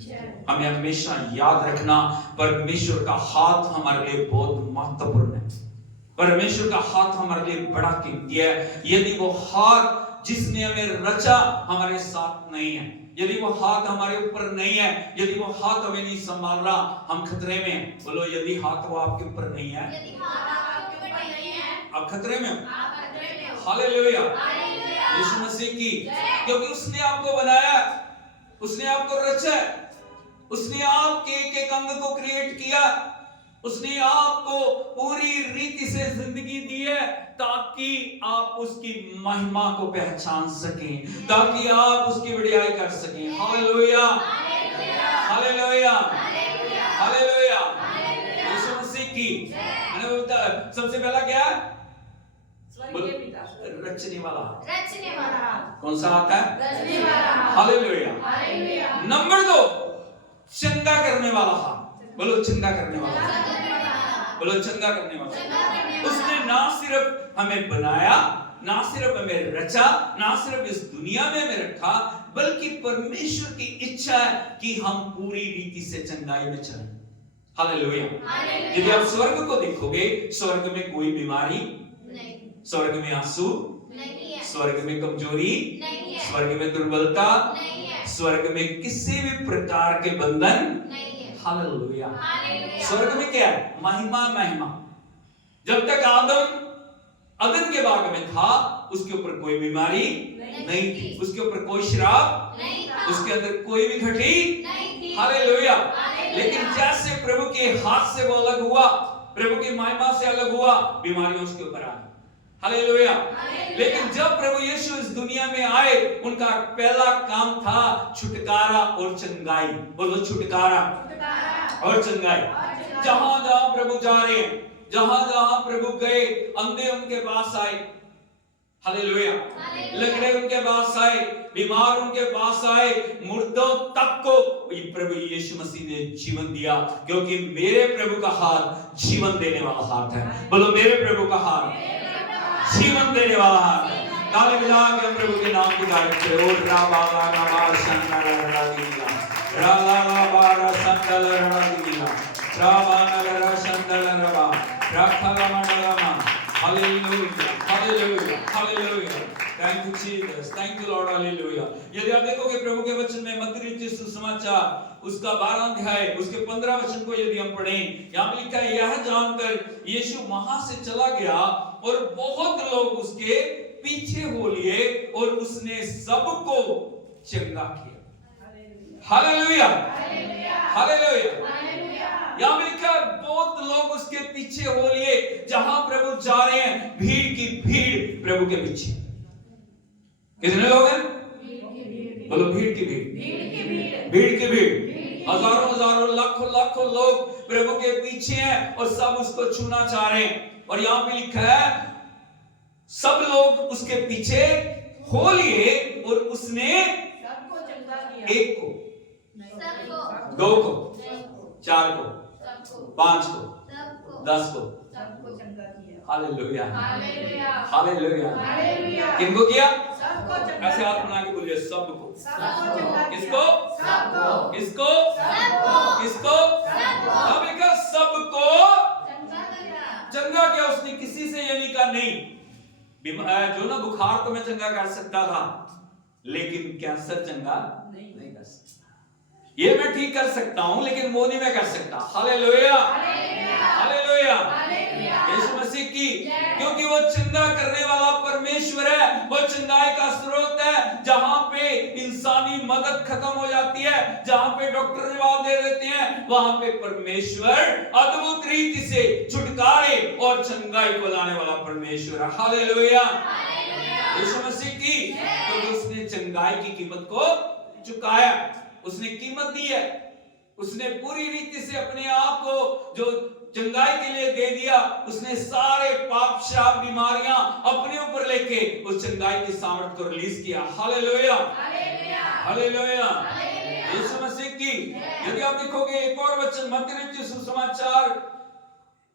हमें हमेशा याद रखना, परमेश्वर का हाथ हमारे लिए बहुत महत्वपूर्ण है। परमेश्वर का हाथ हमारे लिए बड़ा कीमती है। यदि वो हाथ जिसने हमें रचा हमारे साथ नहीं है, यदि वो हाथ हमारे ऊपर नहीं है, यदि वो हाथ हमें नहीं संभाल रहा, हम खतरे में हैं। बोलो, यदि हाथ वो आपके ऊपर नहीं है, यदि हाथ आपके ऊपर नहीं है, आप खतरे में हो। आप खतरे में हो। हालेलुया। हालेलुया। यीशु मसीह की, क्योंकि उसने आपको बनाया, उसने आपको रचा, उसने आपके एक एक अंग को क्रिएट किया, उसने आपको पूरी रीति से जिंदगी दी है ताकि आप उसकी महिमा को पहचान सकें, ताकि आप उसकी बढ़ाई कर सकें। Hallelujah. Hallelujah. Hallelujah. Yeshu Masih की सबसे पहला क्या? स्वर्गीय पिता, रचने वाला। रचने वाला। कौन सा हाथ है? रचने वाला। हालेलुया। हालेलुया। नंबर 2, चंगा करने वाला हाथ। बोलो, चंगा करने वाला। बोलो, चंगा करने वाला। उसने ना सिर्फ हमें बनाया, ना सिर्फ हमें रचा, ना सिर्फ इस दुनिया में हमें रखा, बल्कि परमेश्वर की इच्छा है कि हम पूरी रीति से चंगाई में चलें। हालेलुया। यदि आप स्वर्ग को देखोगे, स्वर्ग में कोई बीमारी नहीं, स्वर्ग में आंसू नहीं है, स्वर्ग में कमजोरी नहीं है, स्वर्ग में दुर्बलता नहीं है, स्वर्ग में किसी भी प्रकार के बंधन नहीं है। हालेलुया। हालेलुया। स्वर्ग में क्या है? महिमा। महिमा। जब तक आदम अदन के बाग में था, उसके ऊपर कोई बीमारी नहीं थी, उसके ऊपर कोई श्राप नहीं था, उसके अंदर कोई भी घटी नहीं थी। हालेलुया। हालेलुया। लेकिन जैसे प्रभु के हाथ से वो अलग हुआ, प्रभु की महिमा से अलग हुआ, बीमारियां उसके ऊपर आ गई। हालेलुया। लेकिन जब प्रभु यीशु इस दुनिया में आए, उनका पहला काम था छुटकारा और चंगाई। बोलो, छुटकारा और चंगाई। जहां जहां प्रभु जा रहे हैं, जहां जहां प्रभु गए, अंधे उनके पास आए। हालेलुया। लंगड़े उनके पास आए, बीमार उनके पास आए, मुर्दों तक को प्रभु यीशु मसीह ने जीवन दिया, क्योंकि मेरे प्रभु का हाथ जीवन देने वाला हाथ है। बोलो, मेरे प्रभु का हाथ जीवन देने वाला हाथ है। ताली बजा के प्रभु के नाम की तारीफ करें। और राबाबा नमार संगला दिला, रालाबारा संगला दिला, राबानगरा संगला रबा, राखला Mandla Jesus, thank you lord, hallelujah. यदि आप देखोगे प्रभु के वचन में मत्ती रचित सुसमाचार उसका 12 अध्याय उसके 15 वचन को यदि हम पढ़ें, यहाँ लिखा है, यह जानकर यीशु वहां से चला गया और बहुत लोग उसके पीछे हो लिए और उसने सबको चंगा किया। Hallelujah, hallelujah. यहाँ लिखा है बहुत लोग उसके पीछे हो लिए। जहां प्रभु जा रहे हैं, भीड़ की भीड़ प्रभु के पीछे। कितने लोग हैं? बोलो, भीड़ की भीड़, भीड़ की भीड़। हजारों हजारों लाखों लाखों लोग प्रभु के पीछे हैं और सब उसको छूना चाह रहे हैं। और यहाँ पे लिखा है सब लोग उसके पीछे हो लिए और उसने सबको चंगा किया। एक को, सबको, दो को, चार को, सबको, 5 को, सबको, 10 को। सबको चंगा किया। Hallelujah, hallelujah, hallelujah. हालेलुया। किनको किया? सबको चंगा ऐसे हाथ किया। बना के बोलिए, सबको। सबको चंगा किया। किसको? सबको। किसको? सबको, किसको? सबको। अब लिखा सबको चंगा किया। चंगा किया उसने, किसी से ये नहीं कहा नहीं। जो ना बुखार तो मैं चंगा कर सकता था, लेकिन कैंसर चंगा नहीं कर सकता। ये मैं ठीक कर सकता हूं, लेकिन वो नहीं मैं कर सकता। हालेलुया, हालेलुया, यीशु मसीह की, क्योंकि वो चंगा करने वाला परमेश्वर है। वो चंगाई का स्रोत है। जहां पे इंसानी मदद खत्म हो जाती है, जहां पे डॉक्टर जवाब दे देते हैं, वहां पे परमेश्वर अद्भुत रीति से छुटकारे और चंगाई को लाने वाला परमेश्वर है। हालेलुया, यीशु मसीह की, क्योंकि उसने चंगाई की कीमत को चुकाया, उसने कीमत दी है। उसने पूरी रीति से अपने आप को जो चंगाई के लिए दे दिया। उसने सारे पाप, श्राप, बीमारियां अपने ऊपर लेके उस चंगाई की सामर्थ को रिलीज किया। हालेलुया, हालेलुया, यीशु मसीह की। यदि आप देखोगे एक और वचन मत्ती रचित सुसमाचार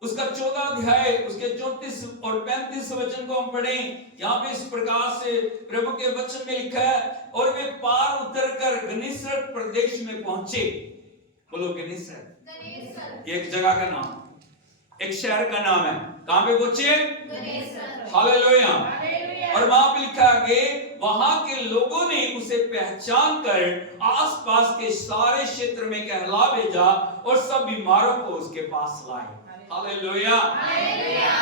उसका 14 अध्याय उसके 34 और 35 वचन को हम पढ़ें। यहाँ पे इस प्रकार से प्रभु के वचन में लिखा है, और वे पार उतरकर गन्नेसरत प्रदेश में पहुंचे। बोलो, गन्नेसरत एक जगह का नाम, एक शहर का नाम है। कहां पे पहुंचे? हालेलुया। और वहां पे लिखा है, वहां के लोगों ने उसे पहचान कर आसपास के सारे क्षेत्र में कहला भेजा और सब बीमारों को उसके पास लाए। हालेलुया,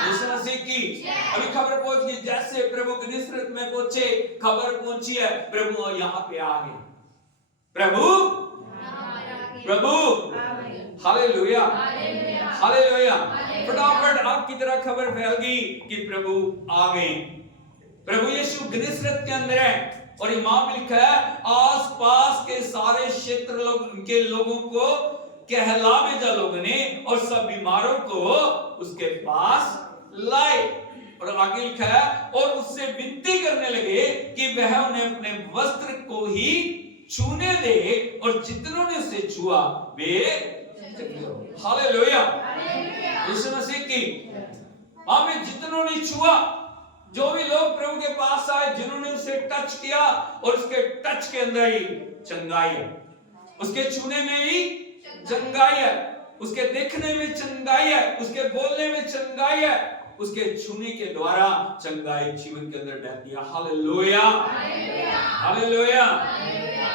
यीशु मसीह की। अभी खबर पहुंच गई, जैसे प्रभु गन्नेसरत में पहुंचे, खबर पहुंची है प्रभु यहाँ पे आ गए। प्रभु हालेलुया, हालेलुया। फटाफट आपकी तरह खबर फैल गई कि प्रभु आ गए। प्रभु यीशु गन्नेसरत के अंदर है। और इमाम में लिखा है, आसपास के सारे क्षेत्र के लोगों को कहला भेजा लोगों ने और सब बीमारों को उसके पास लाए। और आगे लिखा है, और उससे विनती करने लगे कि वह उन्हें अपने वस्त्र को ही छूने दे, और जितनों ने उसे छुआ वे। हालेलुया, यीशु मसीह की। हमें जितनों ने छुआ, जो भी लोग प्रभु के पास आए, जिन्होंने उसे टच किया, और उसके टच के अंदर ही चंगाई है, उसके छूने में ही चंगाई है, उसके देखने में चंगाई है, उसके बोलने में चंगाई है, उसके छूने के द्वारा चंगाई जीवन के अंदर बहती है। Hallelujah, hallelujah,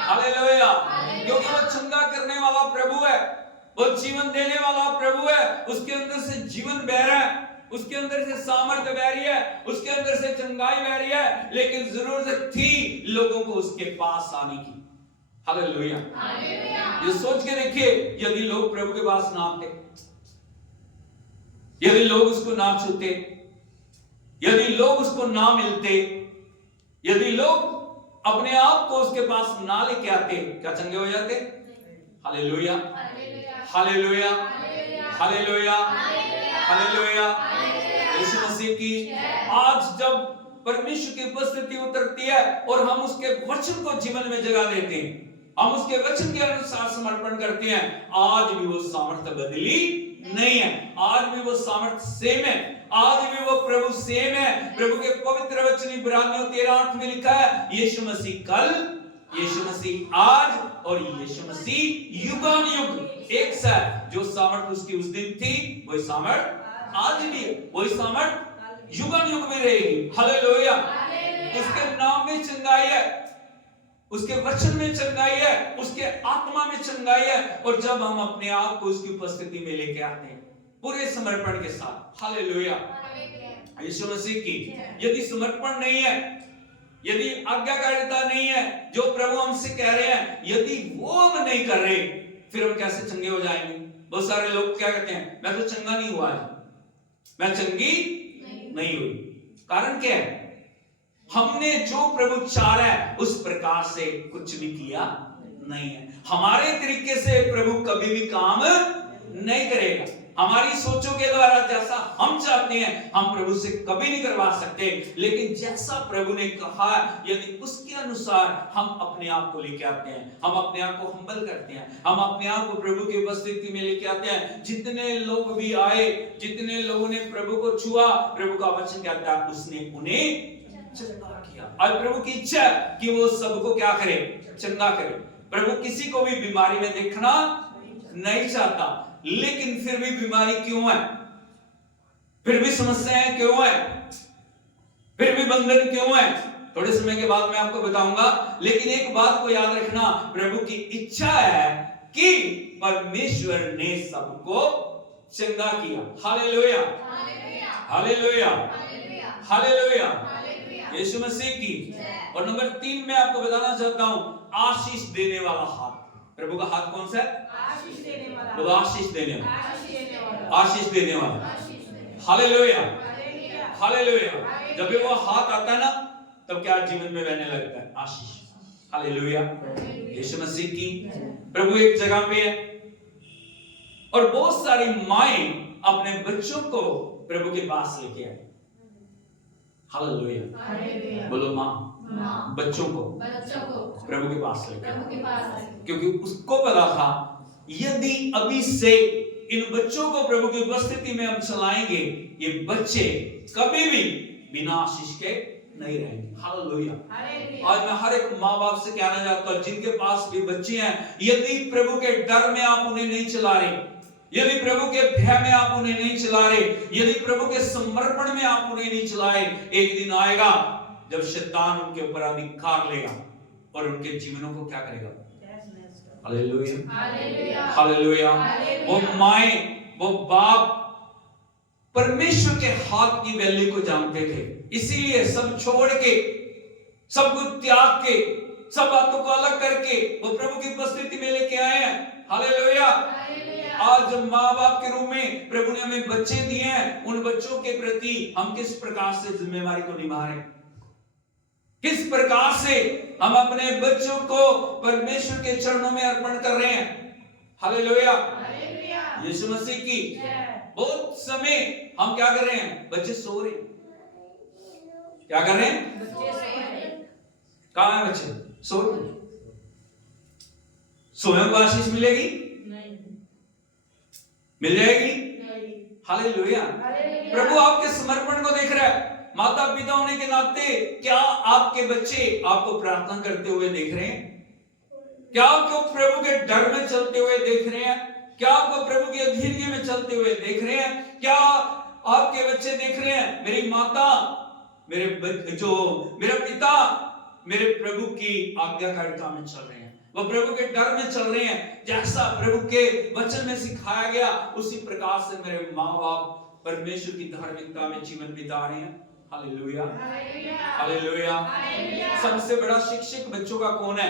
hallelujah. क्योंकि वो चंगा करने वाला प्रभु है, वो जीवन देने वाला प्रभु है। उसके अंदर से जीवन बह रहा है, उसके अंदर से सामर्थ्य बह रही है, उसके अंदर से चंगाई बह रही है, लेकिन जरूरत थी लोगों को उसके पास आने की। हालेलुया, ये सोच के देखिए, यदि लोग प्रभु के पास ना आते, यदि लोग उसको ना छूते, यदि लोग उसको ना मिलते, यदि लोग अपने आप को उसके पास ना लेके आते, क्या चंगे हो जाते? Hallelujah, hallelujah, hallelujah, hallelujah, Yeshu Masih की। आज जब परमेश्वर की उपस्थिति उतरती है और हम उसके वचन को जीवन में जगा देते हैं, हम उसके वचन के अनुसार समर्पण करते हैं, आज भी वो सामर्थ्य बदली नहीं है, आज भी वो सामर्थ्य सेम है, आज भी वो प्रभु सेम है। प्रभु के पवित्र वचन इब्रानियों 13:8 में लिखा है, यीशु मसीह कल, यीशु मसीह आज और यीशु मसीह युगानुयुग एक सा। जो सामर्थ उसकी उस दिन थी, वही सामर्थ आज भी है, वही सामर्थ युगानुयुग में रहेगी। हालेलुया, उसके नाम में चंगाई है, उसके वचन में चंगाई है, उसके आत्मा में चंगाई है। और जब हम अपने आप को उसकी उपस्थिति में लेके आते हैं पूरे समर्पण के साथ, हालेलुया, यीशु मसीह की यदि समर्पण नहीं है, यदि आज्ञाकारिता नहीं है, जो प्रभु हमसे कह रहे हैं, यदि वो हम नहीं कर रहे, फिर हम कैसे चंगे हो जाएंगे? बहुत सारे लोग क्या कहते हैं, मैं तो चंगा नहीं हुआ आज, मैं चंगी नहीं हुई। कारण क्या है? हमने जो प्रभु चाह रहा है उस प्रकार से कुछ भी किया नहीं है। हमारे तरीके से प्रभु कभी भी काम नहीं करेगा। हमारी सोचों के द्वारा जैसा हम चाहते हैं हम प्रभु से कभी नहीं करवा सकते, लेकिन जैसा प्रभु ने कहा यदि उसके अनुसार हम अपने आप को लेके आते हैं, हम अपने आप को हम्बल करते हैं, हम अपने आप को प्रभु की उपस्थिति में लेके आते हैं। जितने लोग भी आए, जितने लोगों ने प्रभु को छुआ, प्रभु का वचन कहता है उसने उन्हें चंगा किया। और प्रभु की इच्छा है कि वो सबको क्या करे? चंगा करे। प्रभु किसी को भी बीमारी में देखना नहीं चाहता, लेकिन फिर भी बीमारी क्यों है? फिर भी समस्याएं क्यों है? फिर भी बंधन क्यों है? थोड़े समय के बाद मैं आपको बताऊंगा, लेकिन एक बात को याद रखना, प्रभु की इच्छा है कि परमेश्वर ने सबको चंगा किया। Hallelujah, hallelujah, hallelujah, Yeshu Masih की। और नंबर 3 मैं आपको बताना चाहता हूं, आशीष देने वाला हाथ। प्रभु का हाथ कौन सा है? आशीष देने वाला, बोलो आशीष देने वाला, आशीष देने वाला, आशीष देने वाला। Hallelujah, hallelujah. जब भी वो हाथ आता है ना, तब क्या जीवन में बहने लगता है? आशीष। हालेलुया, यीशु मसीह की। प्रभु एक जगह पे है और बहुत सारी माएं अपने बच्चों को प्रभु के पास लेके आए। हालेलुया, बोलो माँ, बच्चों को प्रभु के पास लेके आए, क्योंकि उसको पता था यदि अभी से इन बच्चों को प्रभु की उपस्थिति में हम चलाएंगे, ये बच्चे कभी भी बिना आशीष के नहीं रहेंगे। हालेलुया। आज मैं हर एक माँ बाप से कहना चाहता हूं, जिनके पास भी बच्चे हैं, यदि प्रभु के डर में आप उन्हें नहीं चला रहे, यदि प्रभु के भय में आप उन्हें नहीं चला रहे, यदि प्रभु के समर्पण में आप उन्हें नहीं चलाए, एक दिन आएगा जब शैतान उनके ऊपर अधिकार लेगा और उनके जीवनों को क्या करेगा? Hallelujah, hallelujah. वो माए, वो बाप परमेश्वर के हाथ की वैल्यू को जानते थे, इसीलिए सब छोड़ के, सब कुछ त्याग के, सब बातों को अलग करके वो प्रभु की उपस्थिति में लेके आए हैं। हालेलुया। आज माँ बाप के रूप में प्रभु ने हमें बच्चे दिए हैं, उन बच्चों के प्रति हम किस प्रकार से जिम्मेवारी को निभा रहे हैं, किस प्रकार से हम अपने बच्चों को परमेश्वर के चरणों में अर्पण कर रहे हैं। हालेलुया, यीशु मसीह की। बहुत समय हम क्या कर रहे हैं? बच्चे सो रहे हैं। क्या कर रहे हैं? कहां है बच्चे? सो रहे हैं। सोने को आशीष मिलेगी? मिल जाएगी? हालेलुया। प्रभु आपके समर्पण को देख रहा है। माता पिता होने के नाते क्या आपके बच्चे आपको प्रार्थना करते हुए देख रहे हैं? क्या आपको प्रभु के डर में चलते हुए देख रहे हैं? क्या आपको प्रभु के अधीनगी में चलते हुए देख रहे हैं? क्या आपके बच्चे देख रहे हैं मेरी माता, मेरा पिता मेरे प्रभु की आज्ञाकारिता में चल रहे हैं, वो प्रभु के डर में चल रहे हैं, जैसा प्रभु के वचन में सिखाया गया उसी प्रकार से मेरे माँ बाप परमेश्वर की धार्मिकता में जीवन बिता रहे हैं। Hallelujah, hallelujah. सबसे बड़ा शिक्षक बच्चों का कौन है?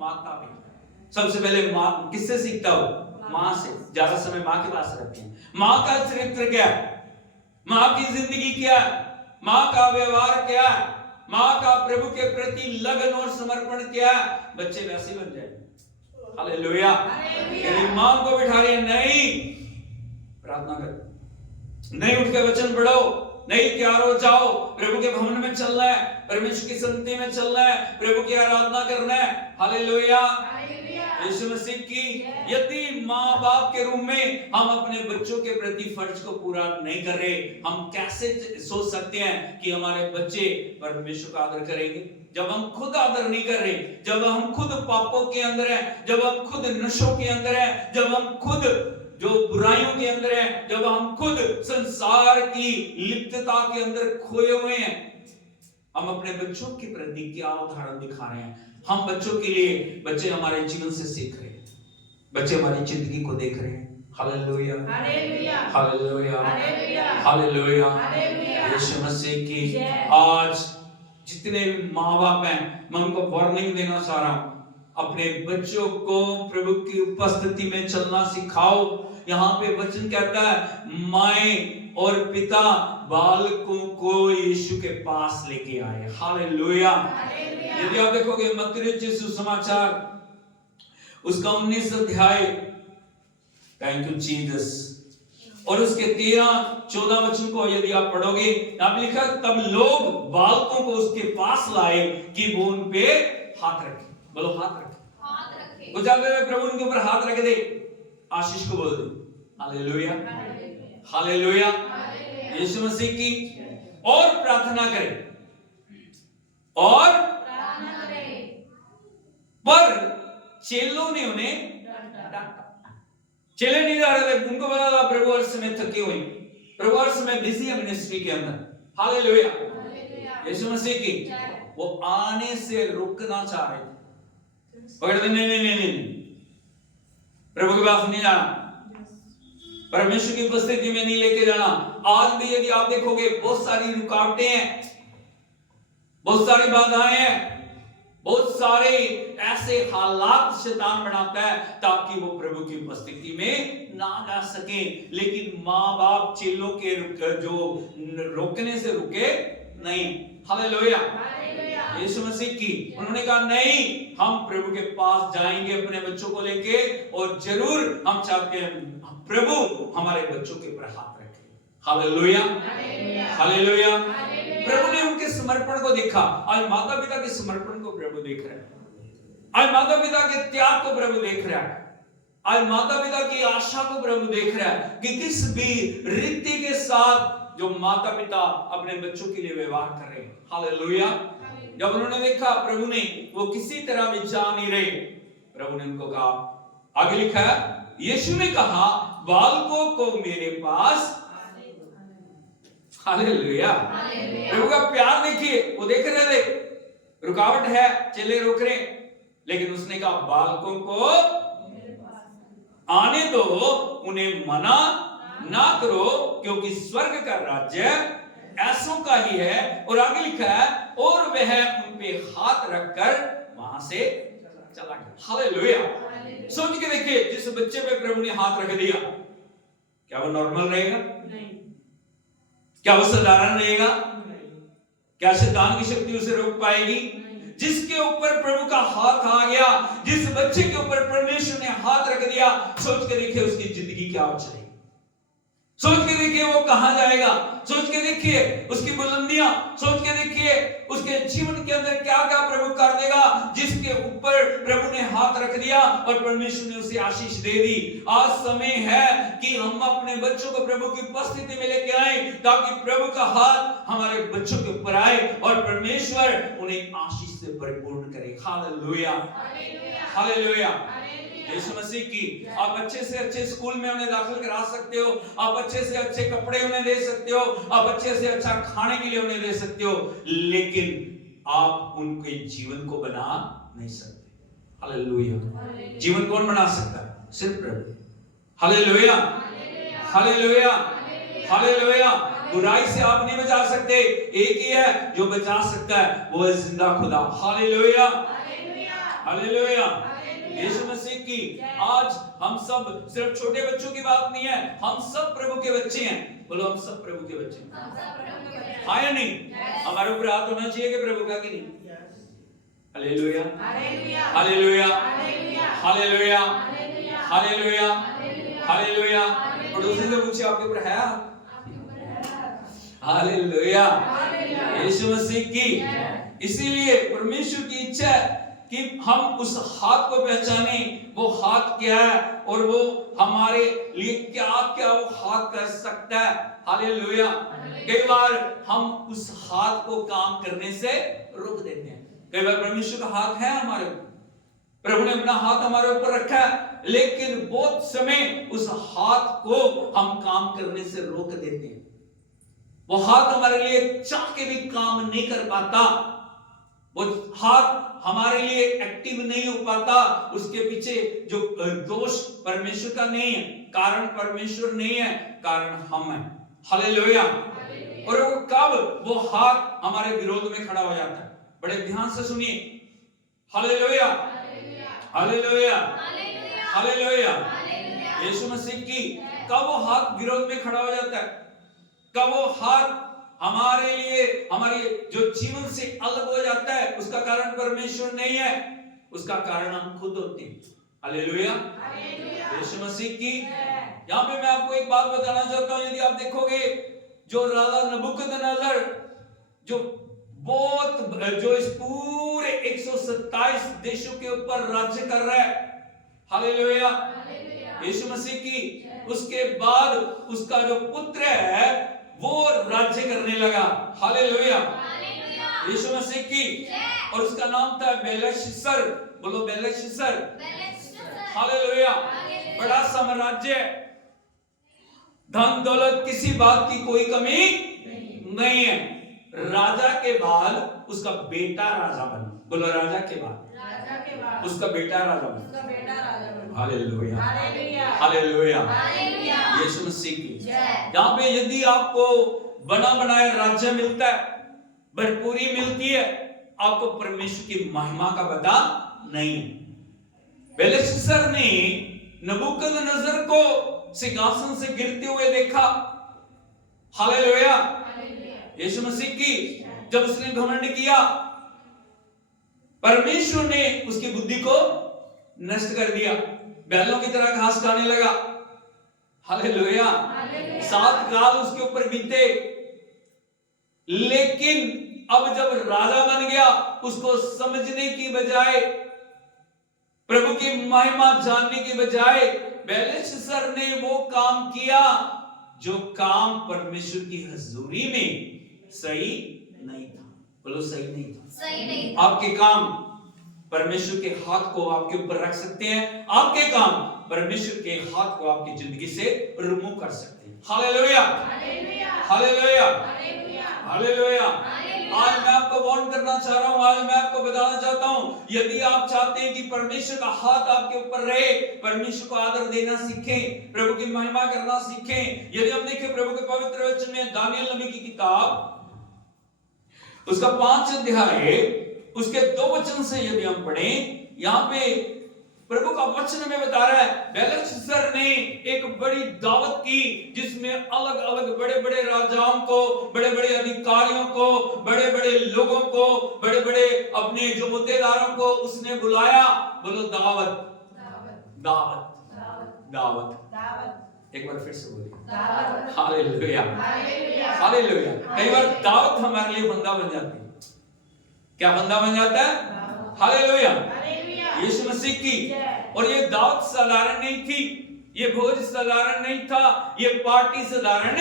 माता पिता। सबसे पहले माँ किससे सीखता हो? माँ से। ज्यादा समय माँ के पास रहते हैं। माँ का चरित्र क्या है? माँ की जिंदगी क्या है? माँ का व्यवहार क्या है? माँ का प्रभु के प्रति लगन और समर्पण क्या है? बच्चे वैसे बन जाएंगे। हालेलुया। मेरी माँ को बिठा रही है, नहीं प्रार्थना कर, नहीं उठ के वचन पढ़ो, नहीं तैयार हो जाओ, प्रभु के भवन में चलना है, परमेश्वर की संगति में चलना है, प्रभु की आराधना करना है। हालेलुया, यीशु मसीह की। यदि माँ बाप के रूप में हम अपने बच्चों के प्रति फर्ज को पूरा नहीं कर रहे, हम कैसे सोच सकते हैं कि हमारे बच्चे परमेश्वर का आदर करेंगे? जब हम खुद आदर नहीं कर रहे, जब हम खुद पापों के अंदर हैं, जब हम खुद नशों के अंदर हैं, जब हम खुद जो बुराइयों के अंदर हैं, जब हम खुद संसार की लिप्तता के अंदर खोए हुए हैं, हम अपने बच्चों के प्रति क्या उदाहरण दिखा रहे हैं? हम बच्चों के लिए, बच्चे हमारे जीवन से सीख रहे हैं, बच्चे हमारी जिंदगी को देख रहे हैं। Hallelujah, hallelujah, hallelujah, hallelujah, hallelujah. Hallelujah. Yeshu Masih की जय। आज जितने भी माँ बाप हैं, मैं उनको वार्निंग देना चाह रहा हूं, अपने बच्चों को प्रभु की उपस्थिति में चलना सिखाओ। यहाँ पे वचन कहता है माए और पिता बालकों को यीशु के पास लेके आए। हालेलुया। यदि आप देखोगे मत्ती रचित सुसमाचार उसका 19 अध्याय, थैंक यू जीसस, और उसके 13-14 वचन को यदि आप पढ़ोगे, आप लिखा तब लोग बालकों को उसके पास लाए कि वो उन पे हाथ रखे। बोलो हाथ रखे। हाथ रखे। कुछ अगर प्रभु उनके ऊपर हाथ रख दे, आशीष को बोल दे हालेलुया, हालेलुया। यीशु मसीह की और प्रार्थना करें, और प्रार्थना करें। पर चेलों ने उन्हें डांटा। चेले नहीं जा रहे थे, उनको पता था प्रभु हर समय थके हुए, प्रभु हर समय बिजी है मिनिस्ट्री के अंदर। हालेलुया, यीशु मसीह की वो आने से रुकना चाह रहे थे, पकड़ दे, नहीं नहीं नहीं नहीं, प्रभु के पास नहीं जाना, परमेश्वर की उपस्थिति में नहीं लेके जाना। आज भी यदि आप देखोगे बहुत सारी रुकावटें हैं, बहुत सारी बाधाएं हैं, बहुत सारे ऐसे हालात शैतान बनाता है ताकि वो प्रभु की उपस्थिति में ना जा सके। लेकिन माँ बाप चेलों के जो रोकने से रुके नहीं। हालेलुया, यीशु मसीह की उन्होंने कहा नहीं, हम प्रभु के पास जाएंगे अपने बच्चों को लेके, और जरूर हम चाहते हैं प्रभु हमारे बच्चों के ऊपर हाथ रखे। Hallelujah, hallelujah. प्रभु ने उनके समर्पण को देखा। आज माता पिता के समर्पण को प्रभु देख रहा है, आज माता पिता के त्याग को प्रभु देख रहा है, आज माता पिता की आशा को प्रभु देख रहा है कि किस भी रीति के साथ जो माता पिता अपने बच्चों के लिए व्यवहार कर रहे हैं। हालेलुया। जब उन्होंने देखा प्रभु ने वो किसी तरह भी जा नहीं रहे, प्रभु ने उनको कहा, आगे लिखा है, यीशु ने कहा बालकों को मेरे पास। हालेलुया, प्रभु का प्यार देखिए, वो देख रहे थे रुकावट है, चले रोक रहे, लेकिन उसने कहा बालकों को आने दो, उन्हें मना ना करो, क्योंकि स्वर्ग का राज्य ऐसों का ही है। और आगे लिखा है, और वह उन पे हाथ रखकर वहां से चला गया। हालेलुया। सोच के देखिए, जिस बच्चे पे प्रभु ने हाथ रख दिया, क्या वो नॉर्मल रहेगा? नहीं। क्या वो साधारण रहेगा? क्या शैतान की शक्ति उसे रोक पाएगी? जिसके ऊपर प्रभु का हाथ आ गया, जिस बच्चे के ऊपर परमेश्वर ने हाथ रख दिया, सोच के देखिए उसकी जिंदगी क्या हो जाएगी, सोच के देखिए वो कहां जाएगा, सोच के देखिए उसकी बुलंदियां, सोच के देखिए उसके जीवन के अंदर क्या क्या प्रभु कर देगा, जिसके ऊपर प्रभु ने हाथ रख दिया और परमेश्वर ने उसे आशीष दे दी। आज समय है कि हम अपने बच्चों को प्रभु की उपस्थिति में लेके आए, ताकि प्रभु का हाथ हमारे बच्चों के ऊपर आए और परमेश्वर उन्हें आशीष से परिपूर्ण करे। Hallelujah, hallelujah. यीशु मसीह की आप अच्छे से अच्छे स्कूल में उन्हें दाखिल करा सकते हो, आप अच्छे से अच्छे कपड़े उन्हें दे सकते हो, आप अच्छे से अच्छा खाने के लिए उन्हें दे सकते हो, लेकिन आप उनके जीवन को बना नहीं सकते। हालेलुया। जीवन कौन बना सकता है? सिर्फ प्रभु। Hallelujah, hallelujah, hallelujah. बुराई से आप नहीं बचा सकते, एक ही है जो बचा सकता है, वो है जिंदा खुदा। Hallelujah, hallelujah. यीशु मसीह की आज हम सब, सिर्फ छोटे बच्चों की बात नहीं है, हम सब प्रभु के बच्चे हैं। बोलो हम सब प्रभु के बच्चे हैं, हाँ या नहीं? हमारे ऊपर हाथ होना चाहिए कि प्रभु का, कि नहीं? Hallelujah, hallelujah, hallelujah, hallelujah, hallelujah. पड़ोसी से पूछिए आपके ऊपर है? हालेलुया, यीशु मसीह की। इसीलिए परमेश्वर की इच्छा है कि हम उस हाथ को पहचाने, वो हाथ क्या है और वो हमारे लिए क्या क्या वो हाथ कर सकता है। हालेलुया। कई बार हम उस हाथ को काम करने से रोक देते हैं। कई बार परमेश्वर का हाथ है हमारे ऊपर, प्रभु ने अपना हाथ हमारे ऊपर रखा है, लेकिन बहुत समय उस हाथ को हम काम करने से रोक देते हैं। वो हाथ हमारे लिए चाह के भी काम नहीं कर पाता, वो हाथ हमारे लिए एक्टिव नहीं हो पाता। उसके पीछे जो दोष परमेश्वर का नहीं है, कारण परमेश्वर नहीं है, कारण हम हैं। हालेलुया। और वो कब वो हाथ हमारे विरोध में खड़ा हो जाता है, बड़े ध्यान से सुनिए। Hallelujah, hallelujah, hallelujah. Yeshu Masih की कब वो हाथ विरोध में खड़ा हो जाता है, कब वो हाथ हमारे लिए, हमारे जो जीवन से अलग हो जाता है, उसका कारण परमेश्वर नहीं है, उसका कारण हम खुद होते हैं। हालेलुया, यीशु मसीह की। यहाँ पे मैं आपको एक बात बताना चाहता हूँ, यदि आप देखोगे जो राजा नबूकदनेस्सर जो इस पूरे 127 देशों के ऊपर राज्य कर रहा है, हालेलुया, यीशु मसीह की, उसके बाद उसका जो पुत्र है वो राज्य करने लगा। हालेलुया, यीशु मसीह की। और उसका नाम था बेलशस्सर। बोलो बेलशस्सर। हालेलुया। बड़ा साम्राज्य, धन दौलत, किसी बात की कोई कमी नहीं है। राजा के बाद उसका बेटा राजा बना। बोलो राजा के बाद उसका बेटा राजा बना। हालेलुया, हालेलुया, यीशु मसीह की। यहाँ पे यदि आपको बना बनाया राज्य मिलता है, भरपूरी मिलती है, आपको परमेश्वर की महिमा का पता नहीं। बेलशस्सर ने नबूकदनेस्सर को सिंहासन से गिरते हुए देखा। हालेलुया, यीशु मसीह की। जब उसने घमंड किया, परमेश्वर ने उसकी बुद्धि को नष्ट कर दिया, बैलों की तरह घास खाने लगा। हालेलुया। 7 काल उसके ऊपर बीते, लेकिन अब जब राजा बन गया, उसको समझने की बजाय, प्रभु की महिमा जानने की बजाय, बेलशस्सर ने वो काम किया जो काम परमेश्वर की हजूरी में सही नहीं था। बोलो सही नहीं था। सही नहीं। आपके काम परमेश्वर के हाथ को आपके ऊपर रख सकते हैं, आपके काम परमेश्वर के हाथ को आपकी जिंदगी से रिमूव कर सकते हैं। Hallelujah, hallelujah, hallelujah. आज मैं आपको वार्न करना चाह रहा हूं, आज मैं आपको बताना चाहता हूं, यदि आप चाहते हैं कि परमेश्वर का हाथ आपके ऊपर रहे, परमेश्वर को आदर देना सीखें, प्रभु की महिमा करना सीखें। यदि हम देखें प्रभु के पवित्र वचन में दानियल नबी की किताब, उसका 5 अध्याय, उसके 2 वचन से यदि हम पढ़ें, यहाँ पे प्रभु का वचन में बता रहा है, बेलशस्सर ने एक बड़ी दावत की, जिसमें अलग अलग बड़े बड़े राजाओं को, बड़े बड़े अधिकारियों को, बड़े बड़े लोगों को, बड़े बड़े अपने जो मुद्देदारों को उसने बुलाया। बोलो दावत, दावत, दावत। एक बार फिर से बोलिए, हालेलुया, हालेलुया। कई बार दावत हमारे लिए बंदा बन जाती है। क्या बंदा बन जाता है? हालेलुया, यीशु मसीह की। और ये दावत साधारण नहीं थी, ये भोज साधारण नहीं था, ये पार्टी साधारण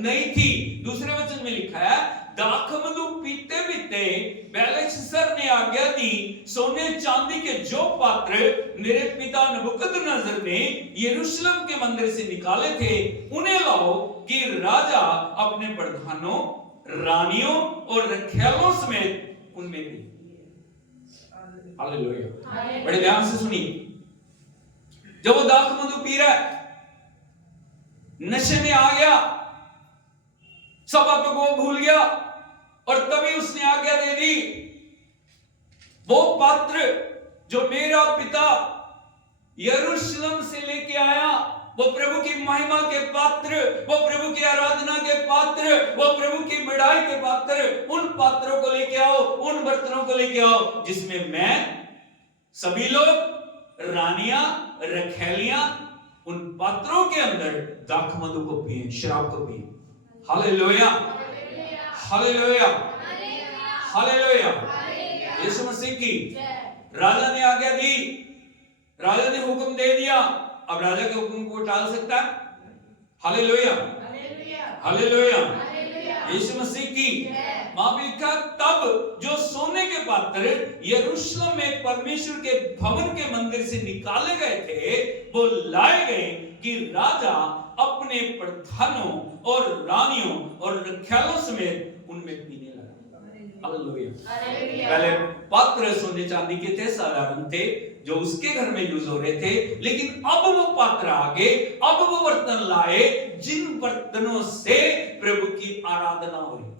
नहीं थी। दूसरे वचन में लिखा है, दाखमधु पीते पीते बेलशस्सर ने आज्ञा दी, सोने चांदी के जो पात्र मेरे पिता नबूकदनेस्सर ने यरूशलेम के मंदिर से निकाले थे, उन्हें लाओ कि राजा अपने प्रधानों, रानियों और रखैलों समेत उनमें दी। हालेलुया। बड़े ध्यान से सुनिए। जब वो दाखमधु पी रहा है, नशे में आ गया, सब बातों को भूल गया, और तभी उसने आज्ञा दे दी, वो पात्र जो मेरा पिता यरूशलेम से लेके आया, वो प्रभु की महिमा के पात्र, वो प्रभु की आराधना के पात्र, वो प्रभु की बड़ाई के पात्र, उन पात्रों को लेके आओ, उन बर्तनों को लेके आओ, जिसमें मैं, सभी लोग, रानियां, रखैलियां, उन पात्रों के अंदर दाखमधु को पिए, शराब को पिए। Hallelujah, hallelujah, hallelujah, Yeshu Masih की। राजा ने आज्ञा दी, राजा ने हुक्म दे दिया, अब राजा के हुक्म को टाल सकता है? हालेलुया, हालेलुया, यीशु मसीह की वहां भी लिखा, तब जो सोने के पात्र यरूशलेम में परमेश्वर के भवन के मंदिर से निकाले गए थे वो लाए गए कि राजा अपने प्रधानों और रानियों और रखैलों समेत उनमें पीने लगा। हालेलुया। पहले पात्र सोने चांदी के थे, साधारण थे, जो उसके घर में यूज हो रहे थे, लेकिन अब वो पात्र आगे, अब वो बर्तन लाए जिन बर्तनों से प्रभु की आराधना हो रही,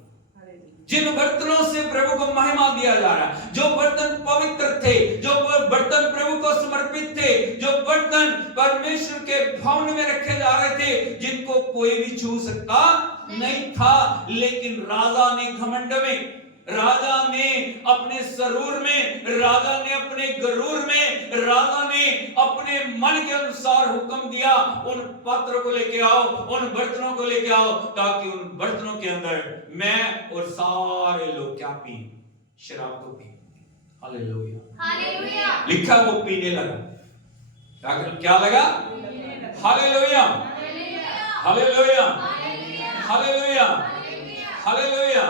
जिन बर्तनों से प्रभु को महिमा दिया जा रहा है, जो बर्तन पवित्र थे, जो बर्तन प्रभु को समर्पित थे, जो बर्तन परमेश्वर के भवन में रखे जा रहे थे, जिनको कोई भी छू सकता नहीं था। लेकिन राजा ने घमंड में, राजा ने अपने सरूर में, राजा ने अपने गरूर में, राजा ने अपने मन के अनुसार हुक्म दिया, उन पात्रों को लेके आओ, उन बर्तनों को लेके आओ, ताकि उन बर्तनों के अंदर मैं और सारे लोग क्या पिए, शराब को पिए। हालेलुया। हालेलुया। लिखा वो पीने लगा। क्या लगा? Hallelujah, hallelujah, hallelujah, hallelujah.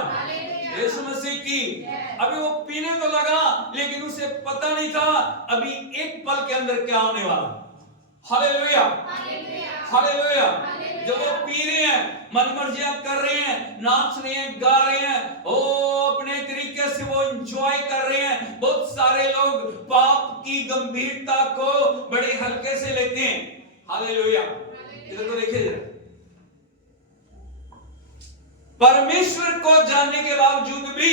Yeshu Masih की अभी वो पीने तो लगा, लेकिन उसे पता नहीं था अभी एक पल के अंदर क्या होने वाला। Hallelujah, hallelujah. जब वो पी रहे हैं, मनमर्जियां कर रहे हैं, नाच रहे हैं, गा रहे हैं, ओ अपने तरीके से वो एंजॉय कर रहे हैं। बहुत सारे लोग पाप की गंभीरता को बड़े हल्के से लेते हैं। हालेलुया। इधर को देखिए जरा। परमेश्वर को जानने के बावजूद भी,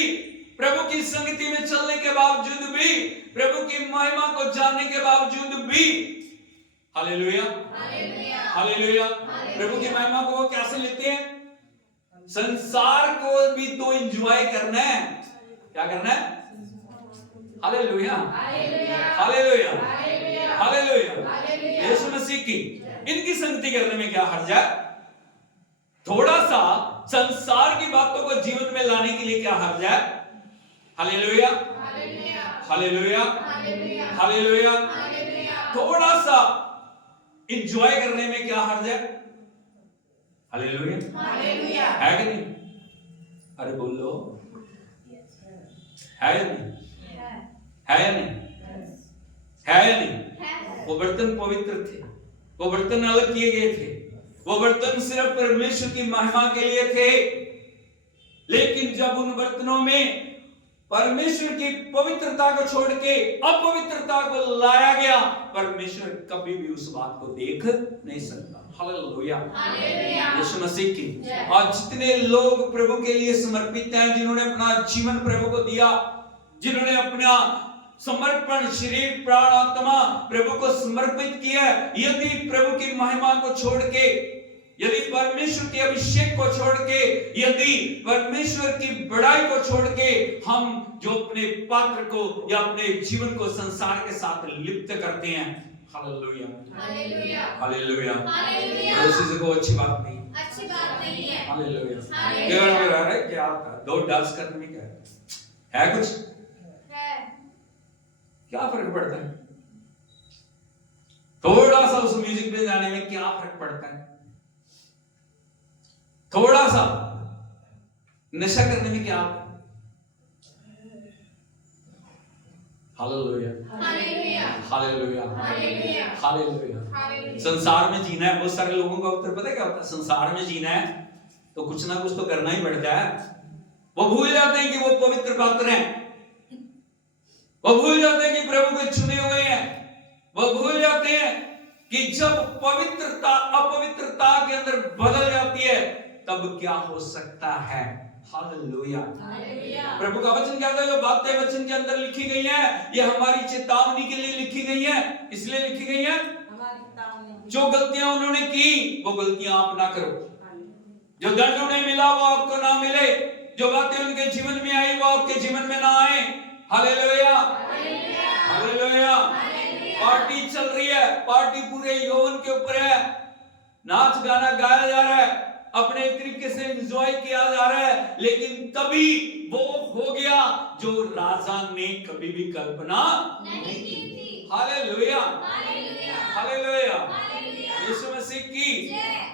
प्रभु की संगति में चलने के बावजूद भी, प्रभु की महिमा को जानने के बावजूद भी, हालेलुया, हालेलुया, प्रभु की महिमा को वो कैसे लेते हैं? संसार को भी तो एंजॉय करना है। क्या करना है? Hallelujah, hallelujah, hallelujah. Yeshu Masih की इनकी संगति करने में क्या हर्ज है? थोड़ा सा संसार की बातों को जीवन में लाने के लिए क्या हर्ज है? Hallelujah, hallelujah, hallelujah. थोड़ा सा एंजॉय करने में क्या हर्ज है? हालेलुया, है कि नहीं? अरे बोलो, है या नहीं? है या नहीं? है या नहीं? वो बर्तन पवित्र थे, वो बर्तन अलग किए गए थे, वो बर्तन सिर्फ परमेश्वर की महिमा के लिए थे। लेकिन जब उन बर्तनों में परमेश्वर की पवित्रता को छोड़ के अपवित्रता को लाया गया, परमेश्वर कभी भी उस बात को देख नहीं सकता। हालेलुया, यीशु मसीह की। आज जितने लोग प्रभु के लिए समर्पित हैं, जिन्होंने अपना जीवन प्रभु को दिया, जिन्होंने अपना समर्पण शरीर प्राण आत्मा प्रभु को समर्पित किया, यदि प्रभु की महिमा को छोड़ के, यदि परमेश्वर के अभिषेक को छोड़ के, यदि परमेश्वर की बड़ाई को छोड़ के हम जो अपने पात्र को या अपने जीवन को संसार के साथ लिप्त करते हैं, हालेलुया, हालेलुया, हालेलुया, हालेलुया, को अच्छी बात नहीं, अच्छी बात नहीं है। हालेलुया। क्या दो डांस करने में क्या है? कुछ क्या फर्क पड़ता है? थोड़ा सा उस म्यूजिक पे जाने में क्या फर्क पड़ता है? थोड़ा सा नशा करने में क्या? Hallelujah, hallelujah, hallelujah, hallelujah. संसार में जीना है, बहुत सारे लोगों का उत्तर पता है क्या होता है? संसार में जीना है तो कुछ ना कुछ तो करना ही पड़ता है। वो भूल जाते हैं कि वो पवित्र पात्र हैं, वो भूल जाते हैं कि प्रभु के चुने हुए हैं, वो भूल जाते हैं कि जब पवित्रता अपवित्रता के अंदर बदल जाती है तब क्या हो सकता है। हालेलुया, प्रभु का वचन कहता है जो बातें वचन के अंदर लिखी गई हैं, ये हमारी चेतावनी के लिए लिखी गई हैं। इसलिए लिखी गई हैं, जो गलतियां उन्होंने की वो गलतियां आप ना करो, जो दंड उन्हें मिला वो आपको ना मिले, जो बातें उनके जीवन में आई वो आपके जीवन में ना आए। Hallelujah, hallelujah. पार्टी चल रही है, पार्टी पूरे यौवन के ऊपर है, नाच गाना गाया जा रहा है, अपने तरीके से एंजॉय किया जा रहा है, लेकिन तभी वो हो गया जो राजा ने कभी भी कल्पना नहीं की थी। हालेलुया, हालेलुया, यीशु मसीह की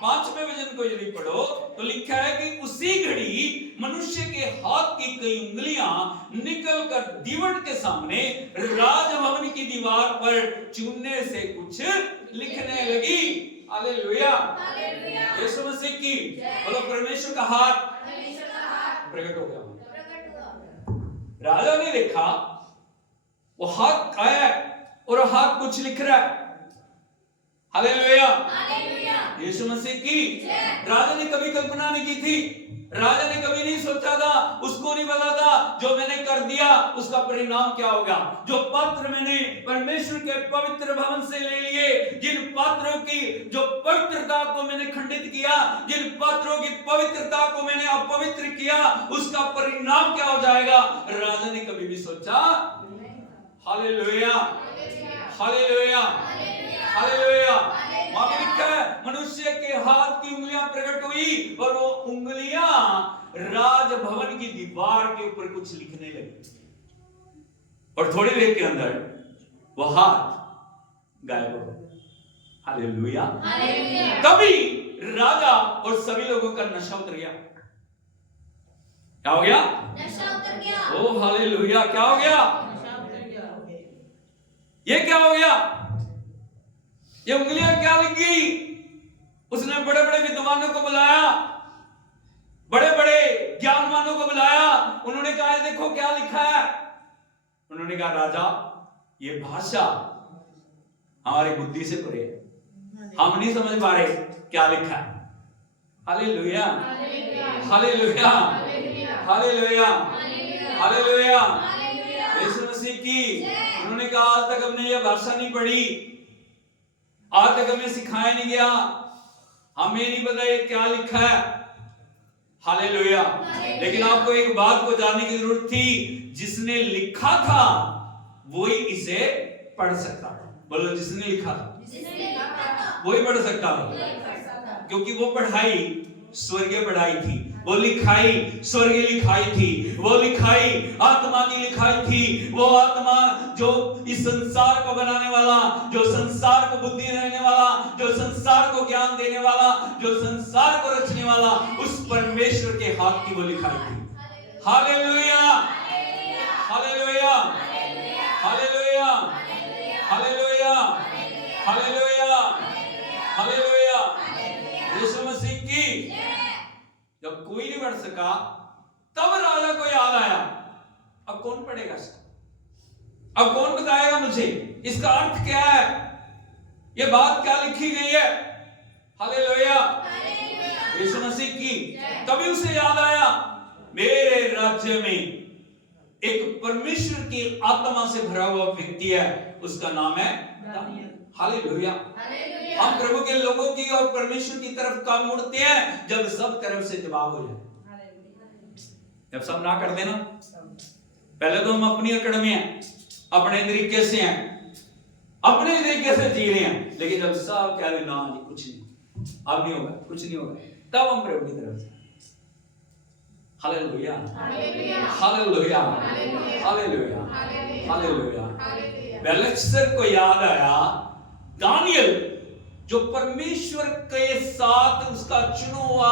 5वें वचन को यदि पढ़ो तो लिखा है कि उसी घड़ी मनुष्य के हाथ की कई उंगलियां निकलकर दीवट के सामने राजभवन की दीवार पर चूने से कुछ लिखने लगी। हालेलुया, यीशु मसीह की बोलो, परमेश्वर का हाथ प्रकट हो गया। राजा ने देखा वो हाथ आया और हाथ कुछ लिख रहा है। हालेलुया, यीशु मसीह की। राजा ने कभी कल्पना नहीं की थी, राजा ने कभी नहीं सोचा था, उसको नहीं पता था जो मैंने कर दिया उसका परिणाम क्या होगा। जो पात्र मैंने परमेश्वर के पवित्र भवन से ले लिए, जिन पात्रों की जो पवित्रता को मैंने खंडित किया, जिन पात्रों की पवित्रता को मैंने अपवित्र किया, उसका परिणाम क्या हो जाएगा, राजा ने कभी भी सोचा। Hallelujah, hallelujah, hallelujah. वहां पे लिखा है मनुष्य के हाथ की उंगलियां प्रकट हुई और वो उंगलियां राजभवन की दीवार के ऊपर कुछ लिखने लगी और थोड़ी देर के अंदर वो हाथ गायब हो गया। हालेलुया, तभी राजा और सभी लोगों का नशा उतर गया। क्या हो गया? नशा उतर गया। ओ हालेलुया, क्या हो गया? ये क्या हो गया? ये उंगलियां क्या लिख गई? उसने बड़े बड़े विद्वानों को बुलाया, बड़े बड़े ज्ञानवानों को बुलाया। उन्होंने कहा देखो क्या लिखा है। उन्होंने कहा राजा, ये भाषा हमारी बुद्धि से परे है, हम नहीं समझ पा रहे क्या लिखा है। Hallelujah, hallelujah, hallelujah, hallelujah, Yeshu Masih की। उन्होंने कहा आज तक हमने ये भाषा नहीं पढ़ी, आज तक हमें सिखाया नहीं गया, हमें नहीं पता ये क्या लिखा है। हालेलुया, लेकिन आपको एक बात को जानने की जरूरत थी, जिसने लिखा था वही इसे पढ़ सकता था। बोलो, जिसने लिखा था वही पढ़ सकता था, क्योंकि वो पढ़ाई स्वर्गीय पढ़ाई थी, वो लिखाई स्वर्गीय लिखाई थी, वो लिखाई आत्मा की लिखाई थी। वो आत्मा जो इस संसार को बनाने वाला, जो संसार को बुद्धि देने वाला, जो संसार को ज्ञान देने वाला, जो संसार को रचने वाला, उस परमेश्वर के हाथ की वो लिखाई थी। Hallelujah, hallelujah, hallelujah, hallelujah, hallelujah, hallelujah, Yeshu Masih की। जब कोई नहीं पढ़ सका तब राजा को याद आया, अब कौन पढ़ेगा इसको, अब कौन बताएगा मुझे इसका अर्थ क्या है, ये बात क्या लिखी गई है। हालेलुया, यीशु मसीह की। तभी उसे याद आया, मेरे राज्य में एक परमेश्वर की आत्मा से भरा हुआ व्यक्ति है, उसका नाम है दानियेल। हालेलुया, हम प्रभु के लोगों की और परमेश्वर की तरफ काम मुड़ते हैं जब सब तरफ से जवाब हो जाए। जब सब ना कर देना, पहले तो हम अपनी अकड़ में हैं, अपने तरीके से हैं, अपने तरीके से जी रहे हैं, लेकिन जब सब कह देना कुछ नहीं, अब नहीं होगा, कुछ नहीं होगा, तब हम प्रभु की तरफ से। Hallelujah, hallelujah, hallelujah, hallelujah. Belshazzar को याद आया, दानियेल जो परमेश्वर के साथ उसका चुना हुआ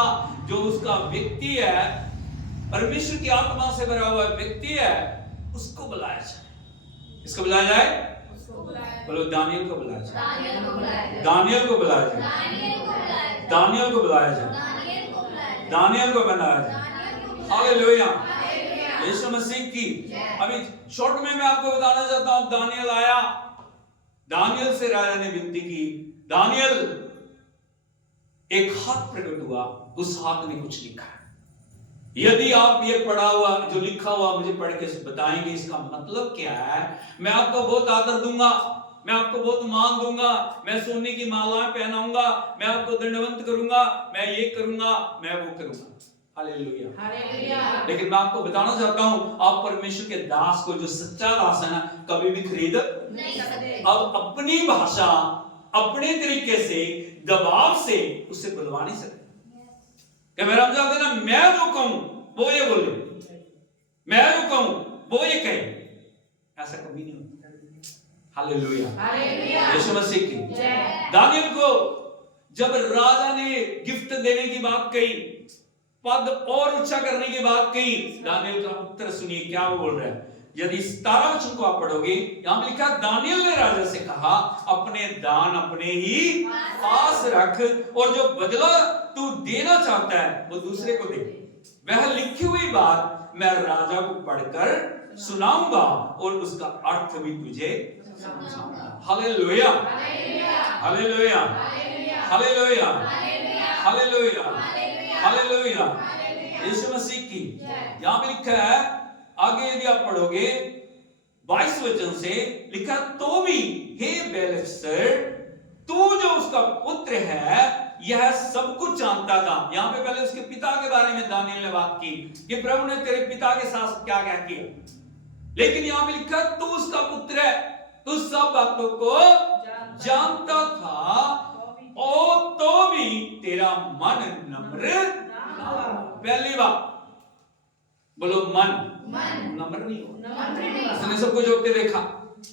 जो उसका व्यक्ति है, परमेश्वर की आत्मा से भरा हुआ व्यक्ति है, उसको बुलाया जाए। इसको बुलाया जाए, बोलो दानियेल को बुलाया जाए, दानियेल को बुलाया जाए, दानियेल को बुलाया जाए, दानियेल को बनाया जाए। हालेलुया, यीशु मसीह की। अभी शॉर्ट में मैं आपको बताना चाहता हूं, दानियेल आया, दानियेल से राजा ने विनती की, दानियेल एक हाथ प्रकट हुआ, उस हाथ ने कुछ लिखा है। यदि आप ये पढ़ा हुआ जो लिखा हुआ मुझे पढ़ के बताएंगे इसका मतलब क्या है, मैं आपको बहुत आदर दूंगा, मैं आपको बहुत मान दूंगा, मैं सोने की मालाएं पहनाऊंगा, मैं आपको दंडवत करूंगा, मैं ये करूंगा, मैं वो करूंगा। Hallelujah, hallelujah. लेकिन मैं आपको बताना चाहता हूं, आप परमेश्वर के दास को, जो सच्चा दास है ना, कभी भी खरीद नहीं सकते। अब अपनी भाषा अपने तरीके से दबाव से उसे बुलवा नहीं सकते। कि मेरा चाहते ना, मैं जो कहूं वो ये बोले, मैं जो कहूं वो ये कहे, ऐसा कभी नहीं होता। हालेलुया, हालेलुया, यीशु मसीह की। दानियेल को जब राजा ने गिफ्ट देने की बात कही, पद और ऊंचा करने की बात कही, दानियल का उत्तर सुनिए क्या वो बोल रहा है। यदि 17 वचन को आप पढ़ोगे, यहां पे लिखा दानियल ने राजा से कहा, अपने दान अपने ही पास रख, और जो बदला तू देना चाहता है वो दूसरे को दे। वह लिखी हुई बात मैं राजा को पढ़कर सुनाऊंगा और उसका अर्थ भी तुझे समझाऊंगा। Hallelujah, hallelujah, hallelujah, hallelujah, hallelujah. Yeshu Masih की। यहां पे लिखा है, आगे यदि आप पढ़ोगे 22 वचन से लिखा, तो भी हे बेलशस्सर, तू जो उसका पुत्र है यह सब कुछ जानता था। यहां पे पहले उसके पिता के बारे में दानियल ने बात की कि प्रभु ने तेरे पिता के साथ क्या क्या किया, लेकिन यहां पे लिखा तू उसका पुत्र है, तू सब बातों को जानता था, और तो भी तेरा मन नम्र ना हुआ। पहली बात बोलो, मन नम्र नहीं हो। उसने सबको जोड़ते देखा,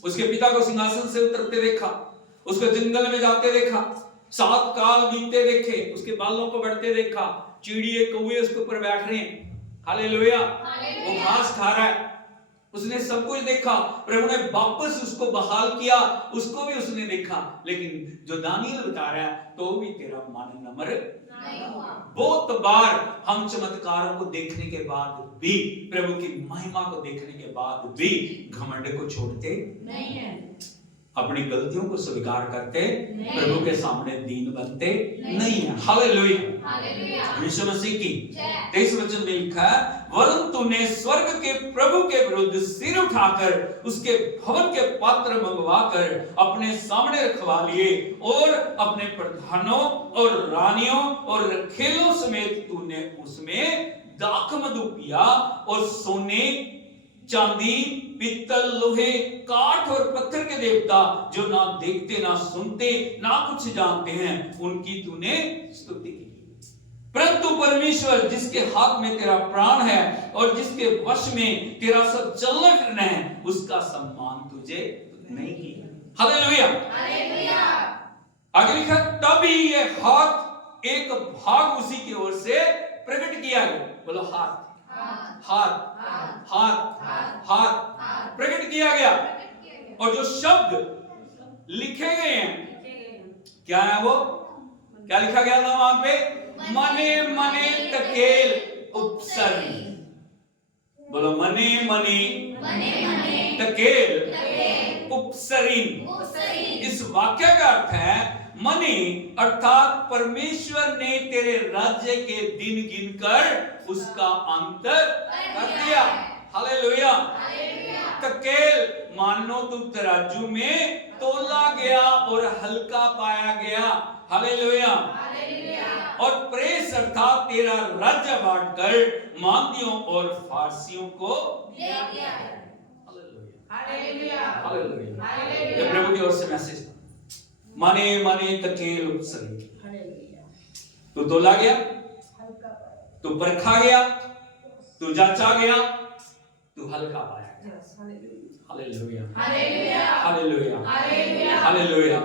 उसके पिता को सिंहासन से उतरते देखा, उसको जंगल में जाते देखा, 7 काल बीतते देखे, उसके बालों को बढ़ते देखा, चिड़िए कौवे उसके ऊपर बैठ रहे हैं। हालेलुया, वो घास खा रहा है, उसने सब कुछ देखा। प्रभु ने वापस उसको बहाल किया, उसको भी उसने देखा। लेकिन जो दानियल बता रहा है, तो भी तेरा मन नम्र नहीं हुआ। बहुत बार हम चमत्कारों को देखने के बाद भी, प्रभु की महिमा को देखने के बाद भी घमंड को छोड़ते नहीं है, अपनी गलतियों को स्वीकार करते, प्रभु के सामने दीन बनते नहीं है। हालेलुया, यीशु मसीह की। 23 वचन में लिखा है, वरन तूने स्वर्ग के प्रभु के विरुद्ध सिर उठाकर उसके भवन के पात्र मंगवाकर अपने सामने रखवा लिए, और अपने प्रधानों और रानियों और रखेलों समेत तूने उसमें दाख मधु पिया, और सोने चांदी पित्तल लोहे काठ और पत्थर के देवता जो ना देखते ना सुनते ना कुछ जानते हैं, उनकी तूने स्तुति की। परंतु परमेश्वर जिसके हाथ में तेरा प्राण है और जिसके वश में तेरा सब चलना फिरना है, उसका सम्मान तुझे नहीं किया। Hallelujah, hallelujah. आगे लिखा, तभी ये हाथ एक भाग उसी की ओर से प्रकट किया गया। बोलो हाथ, हाथ, हाथ, हाथ प्रकट किया गया। और जो शब्द लिखे गए हैं, क्या है वो? क्या लिखा गया था वहां पे? मने मने तकेल उपसरी। बोलो, मने मने तकेल उपसरी। इस वाक्य का अर्थ है, मने अर्थात परमेश्वर ने तेरे राज्य के दिन गिनकर उसका अंत कर दिया। हालेलुया। तकेल मानो तू तराजू में तोला गया और हल्का पाया गया। हालेलुया। और प्रेस अर्थात तेरा राज्य बांटकर मांदियों और फारसियों को दिया गया। Hallelujah, hallelujah. ये प्रभु की ओर से मैसेज। मने मने तकेल उपसरी। तू तोला गया, तू परखा गया, तू जांचा गया, तू हल्का पाया गया। Hallelujah, hallelujah, hallelujah, hallelujah.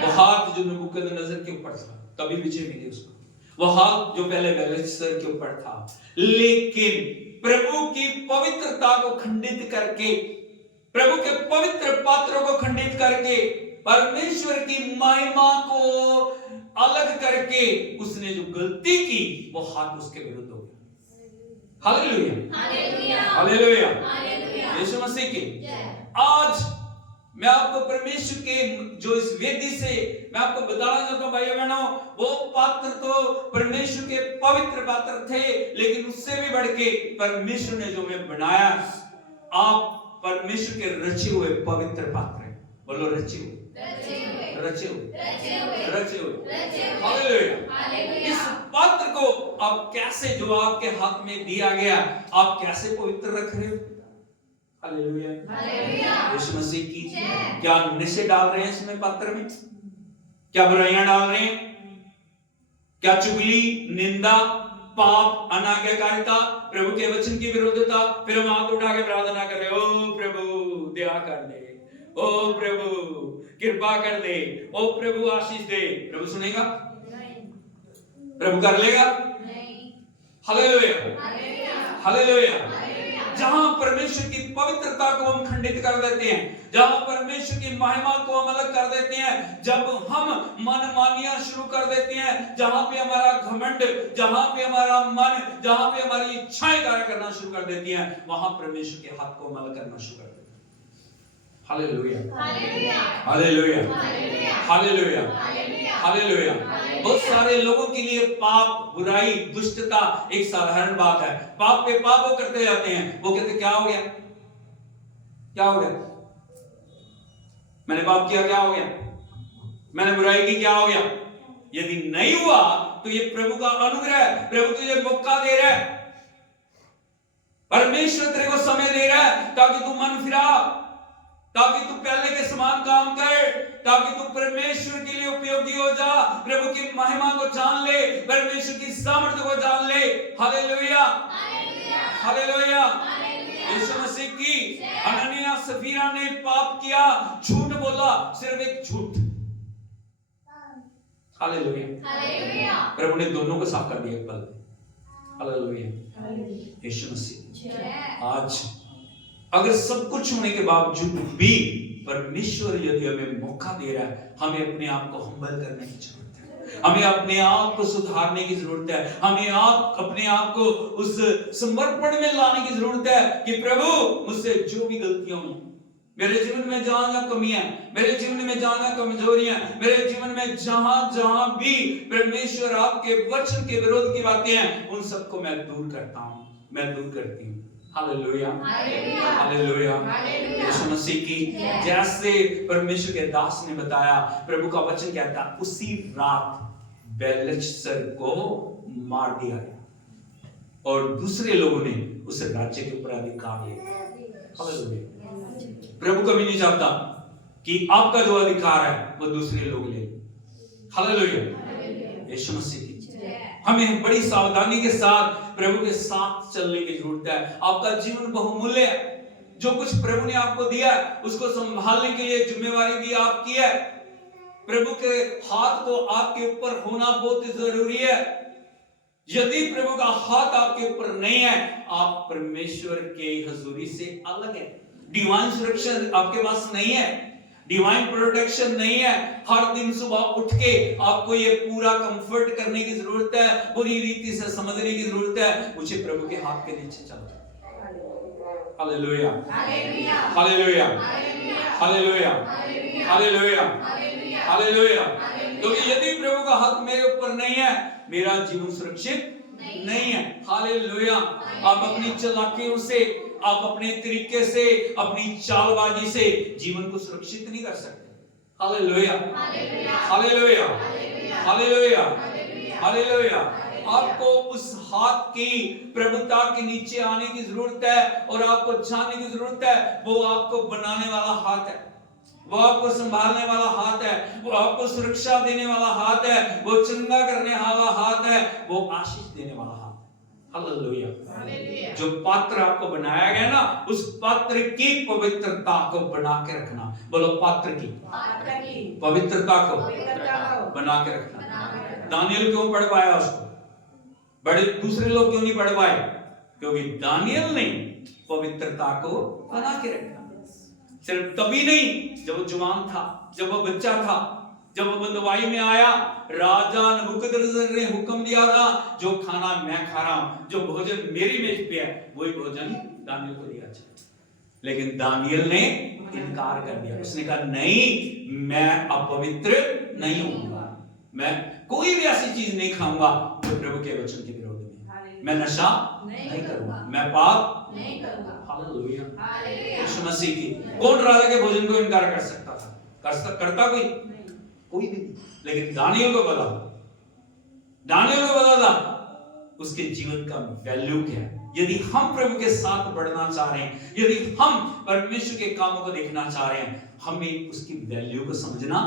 वो हाथ जो नबूकदनेस्सर के ऊपर था, तभी विजय मिली उसको। वो हाथ जो पहले बेलशस्सर के ऊपर था, लेकिन प्रभु की पवित्रता को खंडित करके, प्रभु के पवित्र पात्रों को खंडित करके, परमेश्वर की महिमा को अलग करके उसने जो गलती की, वो हाथ उसके विरुद्ध हो गया। Hallelujah, hallelujah, hallelujah, hallelujah. Yeshu Masih की। आज मैं आपको परमेश्वर के जो इस वेदी से मैं आपको बताना चाहता हूं भाइयों बहनों, वो पात्र तो परमेश्वर के पवित्र पात्र थे, लेकिन उससे भी बढ़ के परमेश्वर ने जो हमें बनाया, आप परमेश्वर के रचे हुए पवित्र पात्र हैं। बोलो, रचे हुए, रचे हुए, रचे हुए। हालेलुया। इस पात्र को आप कैसे, जो आपके हाथ में दिया गया, आप कैसे पवित्र रख रहे हो? Hallelujah, hallelujah. यीशु मसीह की। क्या नशे डाल रहे हैं इसमें पात्र में? क्या बुराइयां डाल रहे हैं? क्या चुगली, निंदा, पाप, अनाज्ञाकारिता, प्रभु के वचन की विरोधता? फिर हम हाथ उठा के प्रार्थना कर रहे, ओ प्रभु दया कर दे, ओ प्रभु कृपा कर दे, ओ प्रभु आशीष दे। प्रभु सुनेगा? प्रभु कर लेगा? नहीं। Hallelujah, hallelujah. हालेलुया। हालेलुया। जहां परमेश्वर की पवित्रता को हम खंडित कर देते हैं, जहां परमेश्वर की महिमा को हम अलग कर देते हैं, जब हम मनमानियां शुरू कर देते हैं, जहां पे हमारा घमंड, जहां पे हमारा मन, जहां पे हमारी इच्छाएं कार्य करना शुरू कर देती हैं, वहां परमेश्वर के हाथ को हम अलग करना शुरू कर देते हैं। Hallelujah, hallelujah. Hallelujah, hallelujah. Hallelujah, hallelujah. Hallelujah. बहुत सारे लोगों के लिए पाप, बुराई, दुष्टता एक साधारण बात है। पाप पे पाप वो करते जाते हैं। वो कहते क्या हो गया, क्या हो गया, मैंने पाप किया, क्या हो गया, मैंने बुराई की, क्या हो गया। यदि नहीं हुआ तो ये प्रभु का अनुग्रह है। प्रभु तुझे मौका दे रहा है, परमेश्वर तेरे को समय दे रहा है ताकि तू मन फिरा, ताकि तू पहले के समान काम कर, ताकि तू परमेश्वर के लिए उपयोगी हो जा, प्रभु की महिमा को जान ले, परमेश्वर की सामर्थ्य को जान ले। Hallelujah, hallelujah. यीशु मसीह की हननिया सफीरा ने पाप किया, झूठ बोला, सिर्फ एक झूठ। Hallelujah, hallelujah. प्रभु ने दोनों को साफ कर दिया एक पल में। हालेलुया, यीशु मसीह। आज अगर सब कुछ होने के बावजूद भी परमेश्वर यदि हमें मौका दे रहा है, हमें अपने आप को हम्बल करने की जरूरत है, हमें अपने आप को सुधारने की जरूरत है, हमें अपने आप को उस समर्पण में लाने की जरूरत है कि प्रभु मुझसे जो भी गलतियां हुई, मेरे जीवन में जहां कमियां, मेरे जीवन में जहां कमजोरियां, मेरे जीवन में जहां भी परमेश्वर आपके वचन के विरोध की बातें हैं, उन सबको मैं दूर करता हूं, मैं दूर करती हूं। Hallelujah, hallelujah. यीशु मसीह की जैसे परमेश्वर के दास ने बताया, प्रभु का वचन कहता है उसी रात बेलशस्सर को मार दिया गया और दूसरे लोगों ने उस राज्य के ऊपर अधिकार लिया। हालेलुया। प्रभु कभी नहीं चाहता कि आपका जो अधिकार है वो दूसरे लोग ले। हालेलुया, यीशु मसीह की हमें बड़ी सावधानी के साथ प्रभु के साथ चलने की जरूरत है। आपका जीवन बहुमूल्य है। जो कुछ प्रभु ने आपको दिया है उसको संभालने के लिए जिम्मेवारी भी आपकी है। प्रभु के हाथ को आपके ऊपर होना बहुत जरूरी है। यदि प्रभु का हाथ आपके ऊपर नहीं है, आप परमेश्वर के हजूरी से अलग है। डिवाइन सुरक्षा आपके पास नहीं है, डिवाइन प्रोटेक्शन नहीं है। हर दिन सुबह उठ के आपको ये पूरा कंफर्ट करने की जरूरत है, पूरी रीति से समझने की जरूरत है, मुझे प्रभु के हाथ के नीचे चलना है। Hallelujah, hallelujah, hallelujah, hallelujah, hallelujah, hallelujah. क्योंकि यदि प्रभु का हाथ मेरे ऊपर नहीं है, मेरा जीवन सुरक्षित नहीं है। हालेलुया। आप अपनी चालाकियों से, आप अपने तरीके से, अपनी चालबाजी से जीवन को सुरक्षित नहीं कर सकते। Hallelujah, hallelujah, hallelujah, hallelujah. आपको उस हाथ की प्रभुता के नीचे आने की जरूरत है और आपको जानने की जरूरत है वो आपको बनाने वाला हाथ है, वो आपको संभालने वाला हाथ है, वो आपको सुरक्षा देने वाला हाथ है, वो चंगा करने वाला हाथ है, वो आशीष देने वाला हाथ है। हालेलुया। जो पात्र आपको बनाया गया ना, उस पात्र की पवित्रता को बना के रखना। बोलो पात्र की पवित्रता को बना के रखना। दानियल क्यों पढ़ पाया उसको? बड़े दूसरे लोग क्यों नहीं पढ़ पाए? क्योंकि दानियल ने पवित्रता को बना के रखा। सिर्फ तभी नहीं, जब वो जवान था, जब वो बच्चा था, जब वो बंदवाई में आया, राजा नबूकदनेस्सर ने हुक्म दिया था जो खाना मैं खा रहा हूं, जो भोजन मेरी मेज पे है, वही भोजन दानियल को दिया जाए। लेकिन दानियल ने इनकार कर दिया। उसने कहा नहीं, मैं अपवित्र नहीं होऊंगा, मैं कोई भी ऐसी चीज नहीं खाऊंगा जो प्रभु के वचन के विरोध में। मैं नशा नहीं करूंगा, मैं पाप नहीं करूंगा। हालेलुया। यीशु मसीह की कौन राजा के भोजन को इनकार कर सकता था? करता कोई भी नहीं। लेकिन दानियल को पता था उसके जीवन का वैल्यू क्या है। यदि हम प्रभु के साथ बढ़ना चाह रहे हैं, यदि हम परमेश्वर के कामों को देखना चाह रहे हैं, हमें उसकी वैल्यू को समझना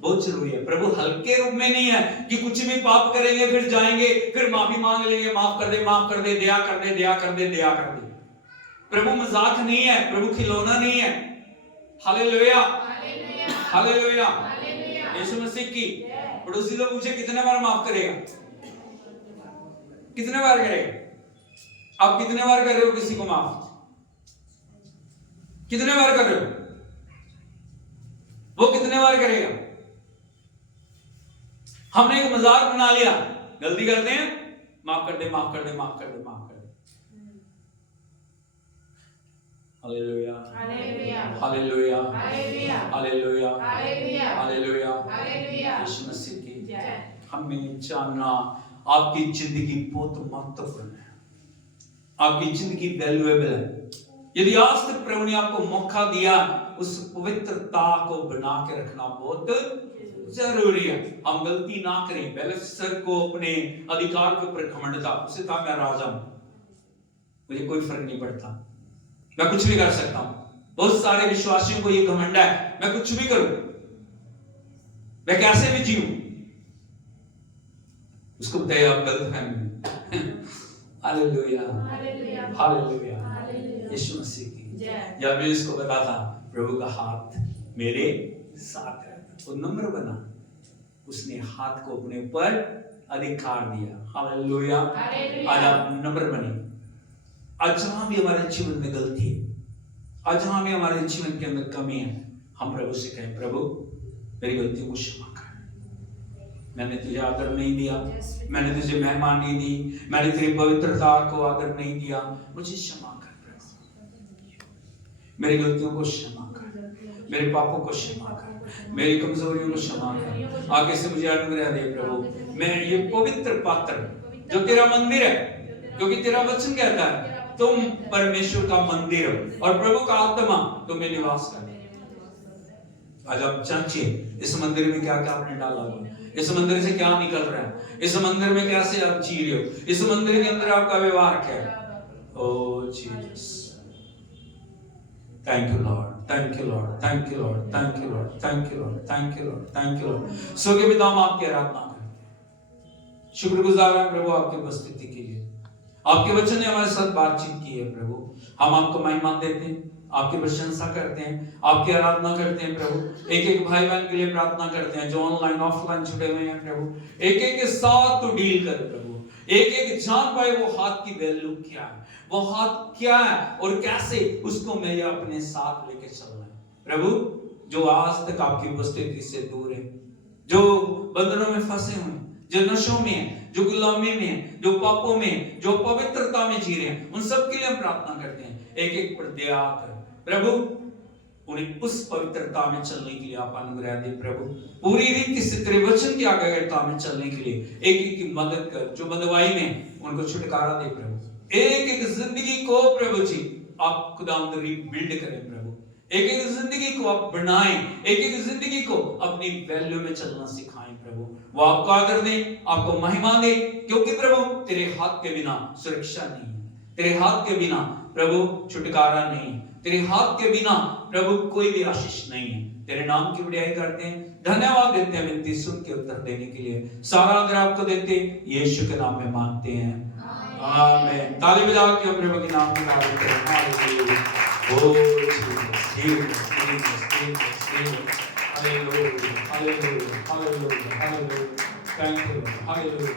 बहुत जरूरी है। प्रभु हल्के रूप में नहीं है कि कुछ भी पाप करेंगे फिर जाएंगे, फिर माफी मांग लेंगे, माफ कर दे, माफ कर दे, दया कर दे, दया कर दे, दया कर दे। प्रभु मजाक नहीं है, प्रभु खिलौना नहीं है। Hallelujah, hallelujah. यीशु मसीह की पड़ोसी लोग पूछे कितने बार माफ करेगा? कितने बार करेगा? आप कितने बार कर रहे हो किसी को माफ? कितने बार कर रहे हो? वो कितने बार करेगा? हमने एक मजाक बना लिया, गलती करते हैं, माफ कर दे, माफ कर दे, माफ कर दे, माफ कर दे। Hallelujah, hallelujah, hallelujah, hallelujah, hallelujah, hallelujah, hallelujah. Hallelujah. Yeshu Masih की जय। हमें जानना आपकी जिंदगी बहुत महत्वपूर्ण है, आपकी जिंदगी वैल्यूएबल है। यदि आज तक प्रभु ने आपको मौका दिया, उस पवित्रता को बना के रखना बहुत जरूरी है। हम गलती ना करें। बेलशस्सर को अपने अधिकार के ऊपर घमंड था, उसे कहा मैं राजा हूं, मुझे कोई फर्क नहीं पड़ता, मैं कुछ भी कर सकता हूं। बहुत सारे विश्वासियों को ये घमंड है, मैं कुछ भी करूं, मैं कैसे भी जीऊं। उसको बताइए आप गलत फहमी। Hallelujah, hallelujah, hallelujah, hallelujah. Yeshu Masih की जय। जब मैं इसको बता था प्रभु का हाथ मेरे साथ है, वो नम्र बना, उसने हाथ को अपने ऊपर अधिकार दिया। Hallelujah, hallelujah. आज आप नम्र बने। आज जहां भी हमारे जीवन में गलती है, आज जहां भी हमारे जीवन के अंदर कमी है, हम प्रभु से कहें प्रभु मेरी गलतियों को क्षमा कर, मैंने तुझे आदर नहीं दिया, मैंने तुझे महिमा नहीं दी, मैंने तेरी पवित्रता को आदर नहीं दिया, मुझे क्षमा कर प्रभु, मेरी गलतियों को क्षमा कर, मेरे पापों को क्षमा कर, मेरी कमजोरियों को क्षमा कर, आगे से मुझे अनुग्रह दे प्रभु। मैं ये पवित्र पात्र जो तेरा मंदिर है, क्योंकि तेरा वचन कहता है तुम परमेश्वर का मंदिर हो और प्रभु का आत्मा तुम्हें निवास कर। आज आप जांचिए इस मंदिर में क्या क्या आपने डाला हुआ, इस मंदिर से क्या निकल रहा है, इस मंदिर में कैसे आप जी रहे हो, इस मंदिर के अंदर आपका व्यवहार क्या है। Oh Jesus, thank you lord, thank you lord, thank you lord, thank you lord, thank you lord, thank you lord, thank you lord. स्वर्गीय पिता हम आपकी आराधना करते हैं, शुक्रगुजार हैं प्रभु आपकी उपस्थिति के लिए। आपके वचन ने हमारे साथ बातचीत की है प्रभु, हम आपको महिमा देते हैं, आपकी प्रशंसा करते हैं, आपकी आराधना करते हैं प्रभु। एक एक भाई बहन के लिए प्रार्थना करते हैं जो ऑनलाइन ऑफलाइन जुड़े हुए हैं प्रभु, एक एक के साथ तो डील कर प्रभु, एक एक जान पाए वो हाथ की वैल्यू क्या है, वो हाथ क्या है और कैसे उसको मैं अपने साथ लेके चलना है प्रभु। जो आज तक आपकी उपस्थिति से दूर है, जो बंधनों में फंसे हुए, जो नशों में है, जो गुलामी में है, जो पापों में, जो पवित्रता में जी रहे हैं, उन सब के लिए हम प्रार्थना करते हैं। एक एक पर दया कर प्रभु, उन्हें उस पवित्रता में चलने के लिए आप अनुग्रह दे प्रभु। पूरी रीति से तेरे वचन की आज्ञाकारिता में चलने के लिए एक एक की मदद कर, जो बंधुआई में उनको छुटकारा दे प्रभु। एक एक जिंदगी को प्रभु जी आप खुदावंद रीबिल्ड करें प्रभु, एक एक जिंदगी को आप बनाएं, एक एक जिंदगी को अपनी वैल्यू में चलना सिखाएं प्रभु। वो आपको आदर दे, आपको महिमा दे, क्योंकि प्रभु तेरे हाथ के बिना सुरक्षा नहीं है, तेरे हाथ के बिना प्रभु छुटकारा नहीं, तेरे हाथ के बिना प्रभु कोई भी आशीष नहीं है। तेरे नाम की बड़ाई करते हैं, धन्यवाद देते हैं विनती सुन के उत्तर देने के लिए। सारा आदर आपको देते यीशु के नाम में मांगते हैं, आमीन। ताली बजा के हम प्रभु के नाम की तारीफ करें। Hallelujah, oh Jesus, hallelujah, hallelujah, hallelujah, hallelujah, thank you, hallelujah.